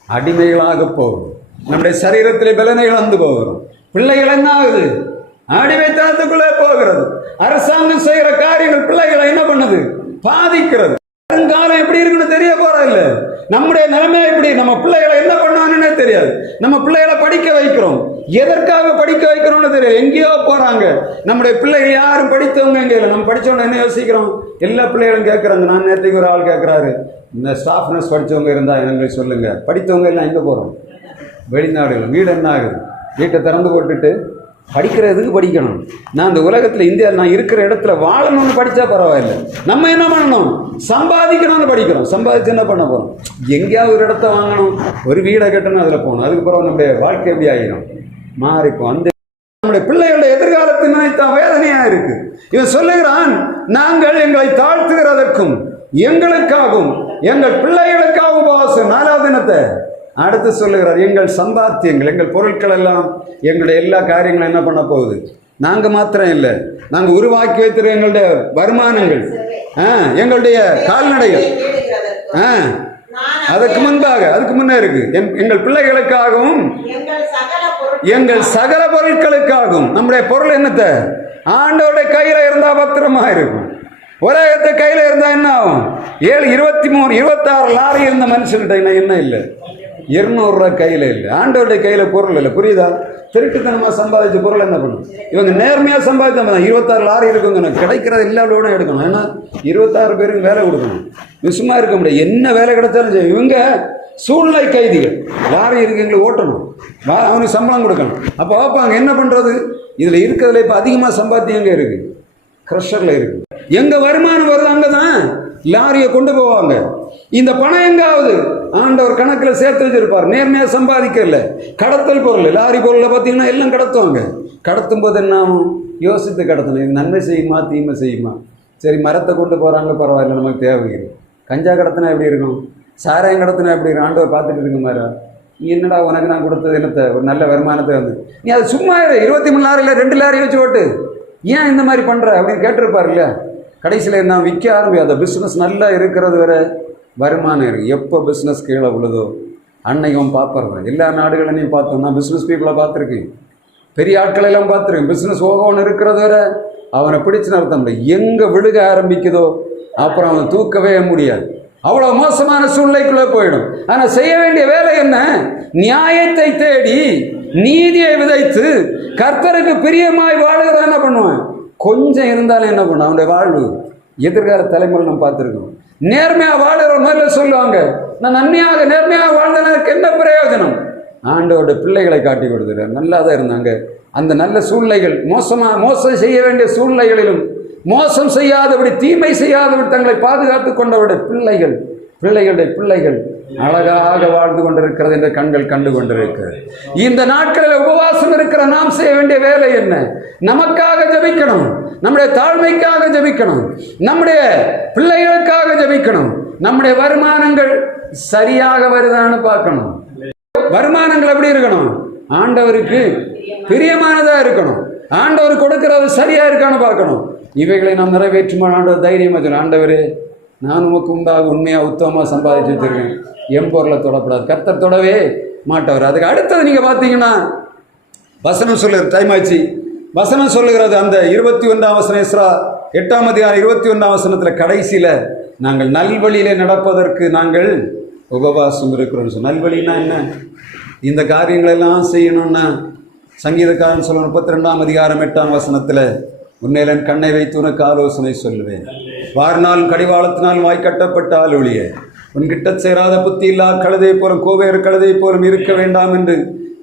அடிமைகளாக போகிறோம். நம்முடைய சரீரத்திலே பலனை இழந்து போகிறோம். பிள்ளைகள் என்ன ஆகுது? அடிமைத்தனத்துக்குள்ளே போகிறது. அரசாங்கம் செய்கிற காரியங்கள் பிள்ளைகளை என்ன பண்ணுது? பாதிக்கிறது. வருங்காலம் எப்படி இருக்குன்னு தெரிய போறா இல்ல. நம்முடைய நிலைமை எப்படி? நம்ம பிள்ளைகளை என்ன பண்ணான்னு தெரியாது. நம்ம பிள்ளைகளை படிக்க வைக்கிறோம், எதற்காக படிக்க வைக்கிறோம்னு தெரியாது. எங்கேயோ போறாங்க. நம்முடைய பிள்ளைகள் யாரும் படித்தவங்க எங்கே இல்லை. நம்ம படித்தவங்க என்ன யோசிக்கிறோம்? எல்லா பிள்ளைகளும் கேட்குறாங்க. நான் நேற்றுக்கு ஒரு ஆள் கேட்குறாரு, இந்த ஸ்டாஃப் நர்ஸ் படித்தவங்க இருந்தால் எங்களுக்கு சொல்லுங்க. படித்தவங்க எல்லாம் எங்கே போகிறோம்? வெளிநாடுகள். வீடு என்ன ஆகுது? வீட்டை திறந்து போட்டுட்டு படிக்கிறதுக்கு படிக்கணும். நான் இந்த உலகத்தில் இந்தியாவில் நான் இருக்கிற இடத்துல வாழணும்னு படித்தா பரவாயில்லை. நம்ம என்ன பண்ணணும்? சம்பாதிக்கணும்னு படிக்கிறோம். சம்பாதிச்சு என்ன பண்ண போகிறோம்? எங்கேயாவது ஒரு இடத்த வாங்கணும், ஒரு வீடை கட்டணும், அதில் போகணும். அதுக்கப்புறம் நம்முடைய வாழ்க்கை எப்படி ஆகிடும்? மாறிப்போம். அந்த நம்முடைய பிள்ளைகளுடைய எதிர்காலத்தை நினைத்தா வேதனையாக இருக்குது. இவன் சொல்லுகிறான், நாங்கள் எங்களை தாழ்த்துகிறதற்கும் எங்களுக்காகவும் எங்கள் பிள்ளைகளுக்காக உபவாசம். 4வது தினத்தை அடுத்து சொல்லுகிறார், எங்கள் சம்பாத்தியங்கள், எங்கள் பொருட்கள் எல்லாம், எங்களுடைய எல்லா காரியங்களும் என்ன பண்ண போகுது? நாங்கள் மாத்திரம் இல்லை, நாங்கள் உருவாக்கி வைத்திருக்க எங்களுடைய வருமானங்கள், எங்களுடைய கால்நடைகள், அதுக்கு முன்னே இருக்கு, எங்கள் பிள்ளைகளுக்காகவும் எங்கள் சகல பொருட்களுக்காகவும். நம்முடைய பொருள் என்னத்தை? ஆண்டவருடைய கையில இருந்தா பத்திரமா இருக்கும். உலகத்தை கையில இருந்தா என்ன ஆகும்? 23 26 லாரி இருந்த மனுஷன்கிட்ட என்ன இல்லை, 200 ரூபாய் கையில இல்லை. ஆண்டவருடைய கையில பொருள் இல்லை. புரியுதா? திருட்டுத்தனமா சம்பாதிச்ச பொருள் என்ன பண்ணும்? இவங்க நேர்மையா சம்பாதிச்சா 26 லாரி இருக்குங்க, கிடைக்கிறது இல்லாதோட எடுக்கணும். ஏன்னா 26 பேருக்கு வேலை கொடுக்கணும், சும்மா இருக்க முடியாது. என்ன வேலை கிடைச்சாலும் சரி. இவங்க சூழ்நிலை கைதிகள். லாரி இருக்கு, எங்களுக்கு ஓட்டணும், அவனுக்கு சம்பளம் கொடுக்கணும். அப்போ பார்ப்பாங்க என்ன பண்றது. இதுல இருக்கிறதுல இப்ப அதிகமா சம்பாத்தியம் எங்க இருக்கு? கிரஷர்ல இருக்கு. எங்க வருமானம் வருது அங்கதான் லாரியை கொண்டு போவாங்க. இந்த பணம் எங்காவது ஆண்டவர் கணக்கில் சேர்த்து வச்சிருப்பார். நேர்மையா சம்பாதிக்கல, கடத்தல் பொருள், லாரி பொருளை பார்த்தீங்கன்னா எல்லாம் கடத்துவாங்க. கடத்தும் போது என்ன ஆகும்? யோசித்து கடத்தணும். இது நன்மை செய்யுமா தீமை செய்யுமா? சரி, மரத்தை கொண்டு போறாங்க, பரவாயில்ல, நமக்கு தேவைகள். கஞ்சா கடத்தினா எப்படி இருக்கும்? சாராயம் கடத்தினா எப்படி இருக்கும்? ஆண்டவர் பார்த்துட்டு இருக்க மாதிரி, நீ என்னடா உனக்கு நான் கொடுத்தது என்னத்தை? ஒரு நல்ல வருமானத்தை வந்து நீ அது சும்மா 23 லாரியில் 2 லாரி வச்சு ஓட்டு, ஏன் இந்த மாதிரி பண்ற அப்படின்னு கேட்டிருப்பாரு இல்லையா? கடைசியில் நான் விற்க ஆரம்பிக்கும். அந்த பிஸ்னஸ் நல்லா இருக்கிறது வரை வருமானம் இருக்குது. எப்போ பிஸ்னஸ் கீழே விழுதோ அன்னைக்கும் பார்ப்பறேன். எல்லா நாடுகளையும் பார்த்தோம். நான் பிஸ்னஸ் பீப்புளை பார்த்துருக்கேன், பெரிய ஆட்களெல்லாம் பார்த்துருக்கேன். பிஸ்னஸ் ஓகோன்னு இருக்கிறது வரை அவனை பிடிச்சு நடத்த முடியும். எங்கே விழுக ஆரம்பிக்குதோ அப்புறம் அவனை தூக்கவே முடியாது. அவ்வளோ மோசமான சூழ்நிலைக்குள்ளே போயிடும். ஆனால் செய்ய வேண்டிய வேலை என்ன? நியாயத்தை தேடி நீதியை விதைத்து கர்த்தருக்கு பிரியமாய் வாழ்கிறத என்ன பண்ணுவேன்? கொஞ்சம் இருந்தாலும் என்ன பண்ணும் அவனுடைய வாழ்வு. எதிர்கால தலைமுறை நம்ம பார்த்துருக்கோம். நேர்மையா வாழ்கிற மாதிரி சொல்லுவாங்க, நான் நன்மையாக நேர்மையாக வாழ்ந்ததற்கு என்ன பிரயோஜனம்? ஆண்டோட பிள்ளைகளை காட்டி கொடுத்துறாரு. நல்லா தான் இருந்தாங்க. அந்த நல்ல சூழ்நிலைகள், மோசம் செய்ய வேண்டிய சூழ்நிலைகளிலும் மோசம் செய்யாதபடி, தீமை செய்யாதபடி தங்களை பாதுகாத்து கொண்டவருடைய பிள்ளைகளுடைய பிள்ளைகள் அழகாக வாழ்ந்து கொண்டிருக்கிறது என்று கண்கள் கண்டு கொண்டிருக்கிறது. இந்த நாட்களில் உபவாசம் இருக்கிற நாம் செய்ய வேண்டிய வேலை என்ன? நமக்காக ஜெபிக்கணும், நம்முடைய தாழ்மைக்காக ஜெபிக்கணும், நம்முடைய பிள்ளைகளுக்காக ஜெபிக்கணும். நம்முடைய வருமானங்கள் சரியாக வருதான்னு பார்க்கணும். வருமானங்கள் எப்படி இருக்கணும்? ஆண்டவருக்கு பிரியமானதா இருக்கணும். ஆண்டவர் கொடுக்கிறது சரியா இருக்கான்னு பார்க்கணும். இவைகளை நாம் நிறைவேற்றுமா ஆண்டவர் தைரியமா சொல்லணும், ஆண்டவரே நான் உமக்கு உண்டாக உண்மையாக உத்தமமாக சம்பாதிச்சு வச்சிருக்கேன், எம்பொருளை தொடப்படாது. கர்த்தர் தொடவே மாட்டவர். அதுக்கு அடுத்தது நீங்கள் பார்த்தீங்கன்னா வசனம் சொல்லுகிறது. டைமாச்சு. வசனம் சொல்லுகிறது அந்த 21ஆம் வசனம், எஸ்ரா 8ஆம் அதிகாரம் 21ஆம் வசனத்தில் கடைசியில் நாங்கள் நல்வழியிலே நடப்பதற்கு நாங்கள் உபவாசம் இருக்கிறோம். நல்வழின்னா என்ன? இந்த காரியங்களெல்லாம் செய்யணும்னா சங்கீதக்காரன் சொல்ல 32ஆம் அதிகாரம் 8ஆம் வசனத்தில், உன்னையில் என் கண்ணை வைத்து உனக்கு ஆலோசனை சொல்லுவேன், வாரினாலும் கடிவாளத்தினால் வாய் கட்டப்பட்டால் ஒழிய உன்கிட்ட சேராத புத்தி இல்லா கழுதை போலும் கோவேறு கழுதை போலும் இருக்க வேண்டாம் என்று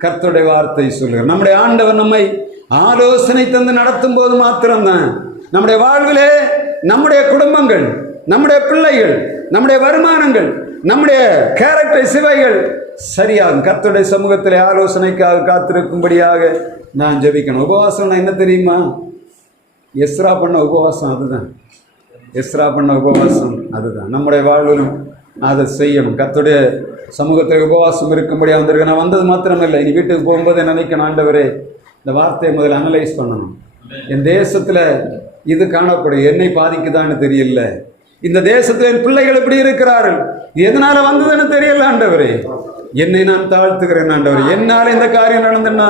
கர்த்தருடைய வார்த்தை சொல்லுகிறார். நம்முடைய ஆண்டவர் நம்மை ஆலோசனை தந்து நடத்தும் போது மாத்திரம்தான் நம்முடைய வாழ்விலே நம்முடைய குடும்பங்கள், நம்முடைய பிள்ளைகள், நம்முடைய வருமானங்கள், நம்முடைய கேரக்டர் சிவைகள் சரியாகும். கர்த்தருடைய சமூகத்திலே ஆலோசனைக்காக காத்திருக்கும்படியாக நான் ஜெபிக்கணும். உபவாசம்னா என்ன தெரியுமா? எஸ்ரா பண்ண உபவாசம் அதுதான். எஸ்ரா பண்ண உபவாசம் அதுதான். நம்முடைய வாழ்விலும் அதை செய்யணும். கர்த்தருடைய சமூகத்தில் உபவாசம் இருக்கும்படியாக வந்திருக்க. நான் வந்தது மாத்திரமில்லை, இனி வீட்டுக்கு போகும்போது நினைக்கணும், ஆண்டவரே இந்த வார்த்தையை முதல்ல அனலைஸ் பண்ணணும். என் தேசத்தில் இது காணப்படும், என்னை பாதிக்குதான்னு தெரியல. இந்த தேசத்தில் என் பிள்ளைகள் எப்படி இருக்கிறார்கள், எதனால வந்ததுன்னு தெரியல. ஆண்டவரே என்னை நான் தாழ்த்துகிறேன். ஆண்டவரே என்னால் இந்த காரியம் நடந்துன்னா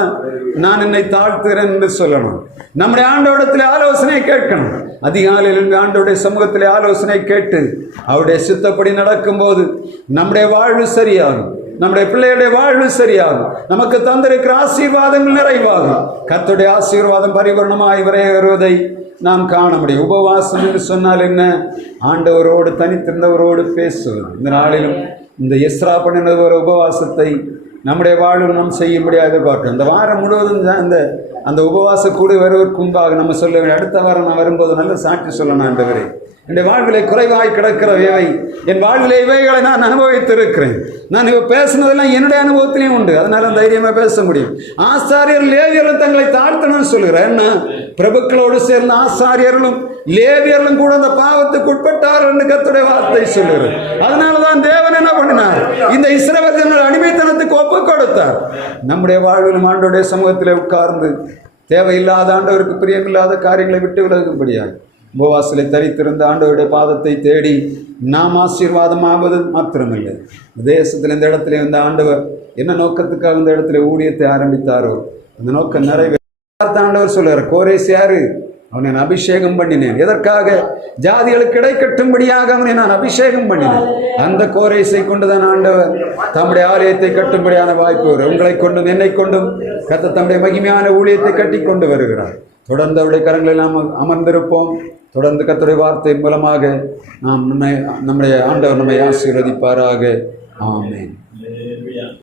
நான் என்னை தாழ்த்துகிறேன் என்று சொல்லணும். நம்முடைய ஆண்டவரிடத்தில் ஆலோசனை கேட்கணும். அதிகாலையில் ஆண்டவருடைய சமூகத்தில் ஆலோசனை கேட்டு அவருடைய சித்தப்படி நடக்கும்போது நம்முடைய வாழ்வு சரியாகும், நம்முடைய பிள்ளைகளுடைய வாழ்வு சரியாகும், நமக்கு தந்திருக்கிற ஆசீர்வாதங்கள் நிறைவாகும். கர்த்தருடைய ஆசீர்வாதம் பரிபூர்ணமாய் வருவதை நாம் காண முடியும். உபவாசம் என்று சொன்னால் என்ன? ஆண்டவரோடு தனித்திருந்தவரோடு பேசுவது. இந்த நாளிலும் இந்த எஸ்ரா பண்ணின ஒரு உபவாசத்தை நம்முடைய வாழ்வு நாம் செய்யும்படியாக எதிர்பார்க்கிறோம். இந்த வாரம் முழுவதும் இந்த அந்த உபவாச கூடி வருவதற்கு முன்பாக நம்ம சொல்ல வேண்டும், அடுத்த வாரம் நான் வரும்போது நல்ல சாட்சி சொல்லணும் ஆண்டவரே, என் வாழ்விலை குறைவாய் கிடக்கிறவை, என் வாழ்விலை இவைகளை நான் அனுபவித்திருக்கிறேன். நான் இப்போ பேசுனதெல்லாம் என்னுடைய அனுபவத்திலையும் உண்டு, அதனால தைரியமாக பேச முடியும். ஆசாரியர் லேவியர்கள் தங்களை தாழ்த்தணும்னு சொல்கிறேன். என்ன பிரபுக்களோடு சேர்ந்த ஆசாரியர்களும் லேவியர்களும் கூட அந்த பாவத்துக்கு உட்பட்டார்கள் என்று கர்த்தருடைய வார்த்தை சொல்லுகிறது. அதனாலதான் தேவன் என்ன பண்ணினார், இந்த இஸ்ரவேல் ஜனங்கள் அடிமைத்தனத்துக்கு ஒப்பு கொடுத்தார். நம்முடைய வாழ்விலும் ஆண்டவருடைய சமூகத்தில் உட்கார்ந்து தேவையில்லாத ஆண்டவருக்கு பிரியமில்லாத காரியங்களை விட்டு விலகும்படியாக உபவாசலை தரித்திருந்த ஆண்டவருடைய பாதத்தை தேடி நாம் ஆசீர்வாதமாவது மாத்திரமில்லை, தேசத்தில் இந்த இடத்துல இந்த ஆண்டவர் என்ன நோக்கத்துக்காக இந்த இடத்துல ஊழியத்தை ஆரம்பித்தாரோ அந்த நோக்கம் நிறைவேற்ற ஆண்டவர் சொல்றார். கோரேஸ் யாரு? அவனை நான் அபிஷேகம் பண்ணினேன். எதற்காக? ஜாதிகளுக்கு கிடைக்கட்டும்படியாக அவனை நான் அபிஷேகம் பண்ணினேன். அந்த கோரேசை கொண்டுதான் ஆண்டவர் தம்முடைய ஆலயத்தை கட்டும்படியான வாய்ப்பு வரும். உங்களை கொண்டும் என்னை கொண்டும் கர்த்தர் தம்முடைய மகிமையான ஊழியத்தை கட்டி கொண்டு வருகிறார். தொடர்ந்து அவருடைய கரங்களில் நாம் அமர்ந்திருப்போம். தொடர்ந்து கர்த்தருடைய வார்த்தை மூலமாக நம்முடைய ஆண்டவர் நம்மை ஆசீர்வதிப்பாராக. ஆமென்.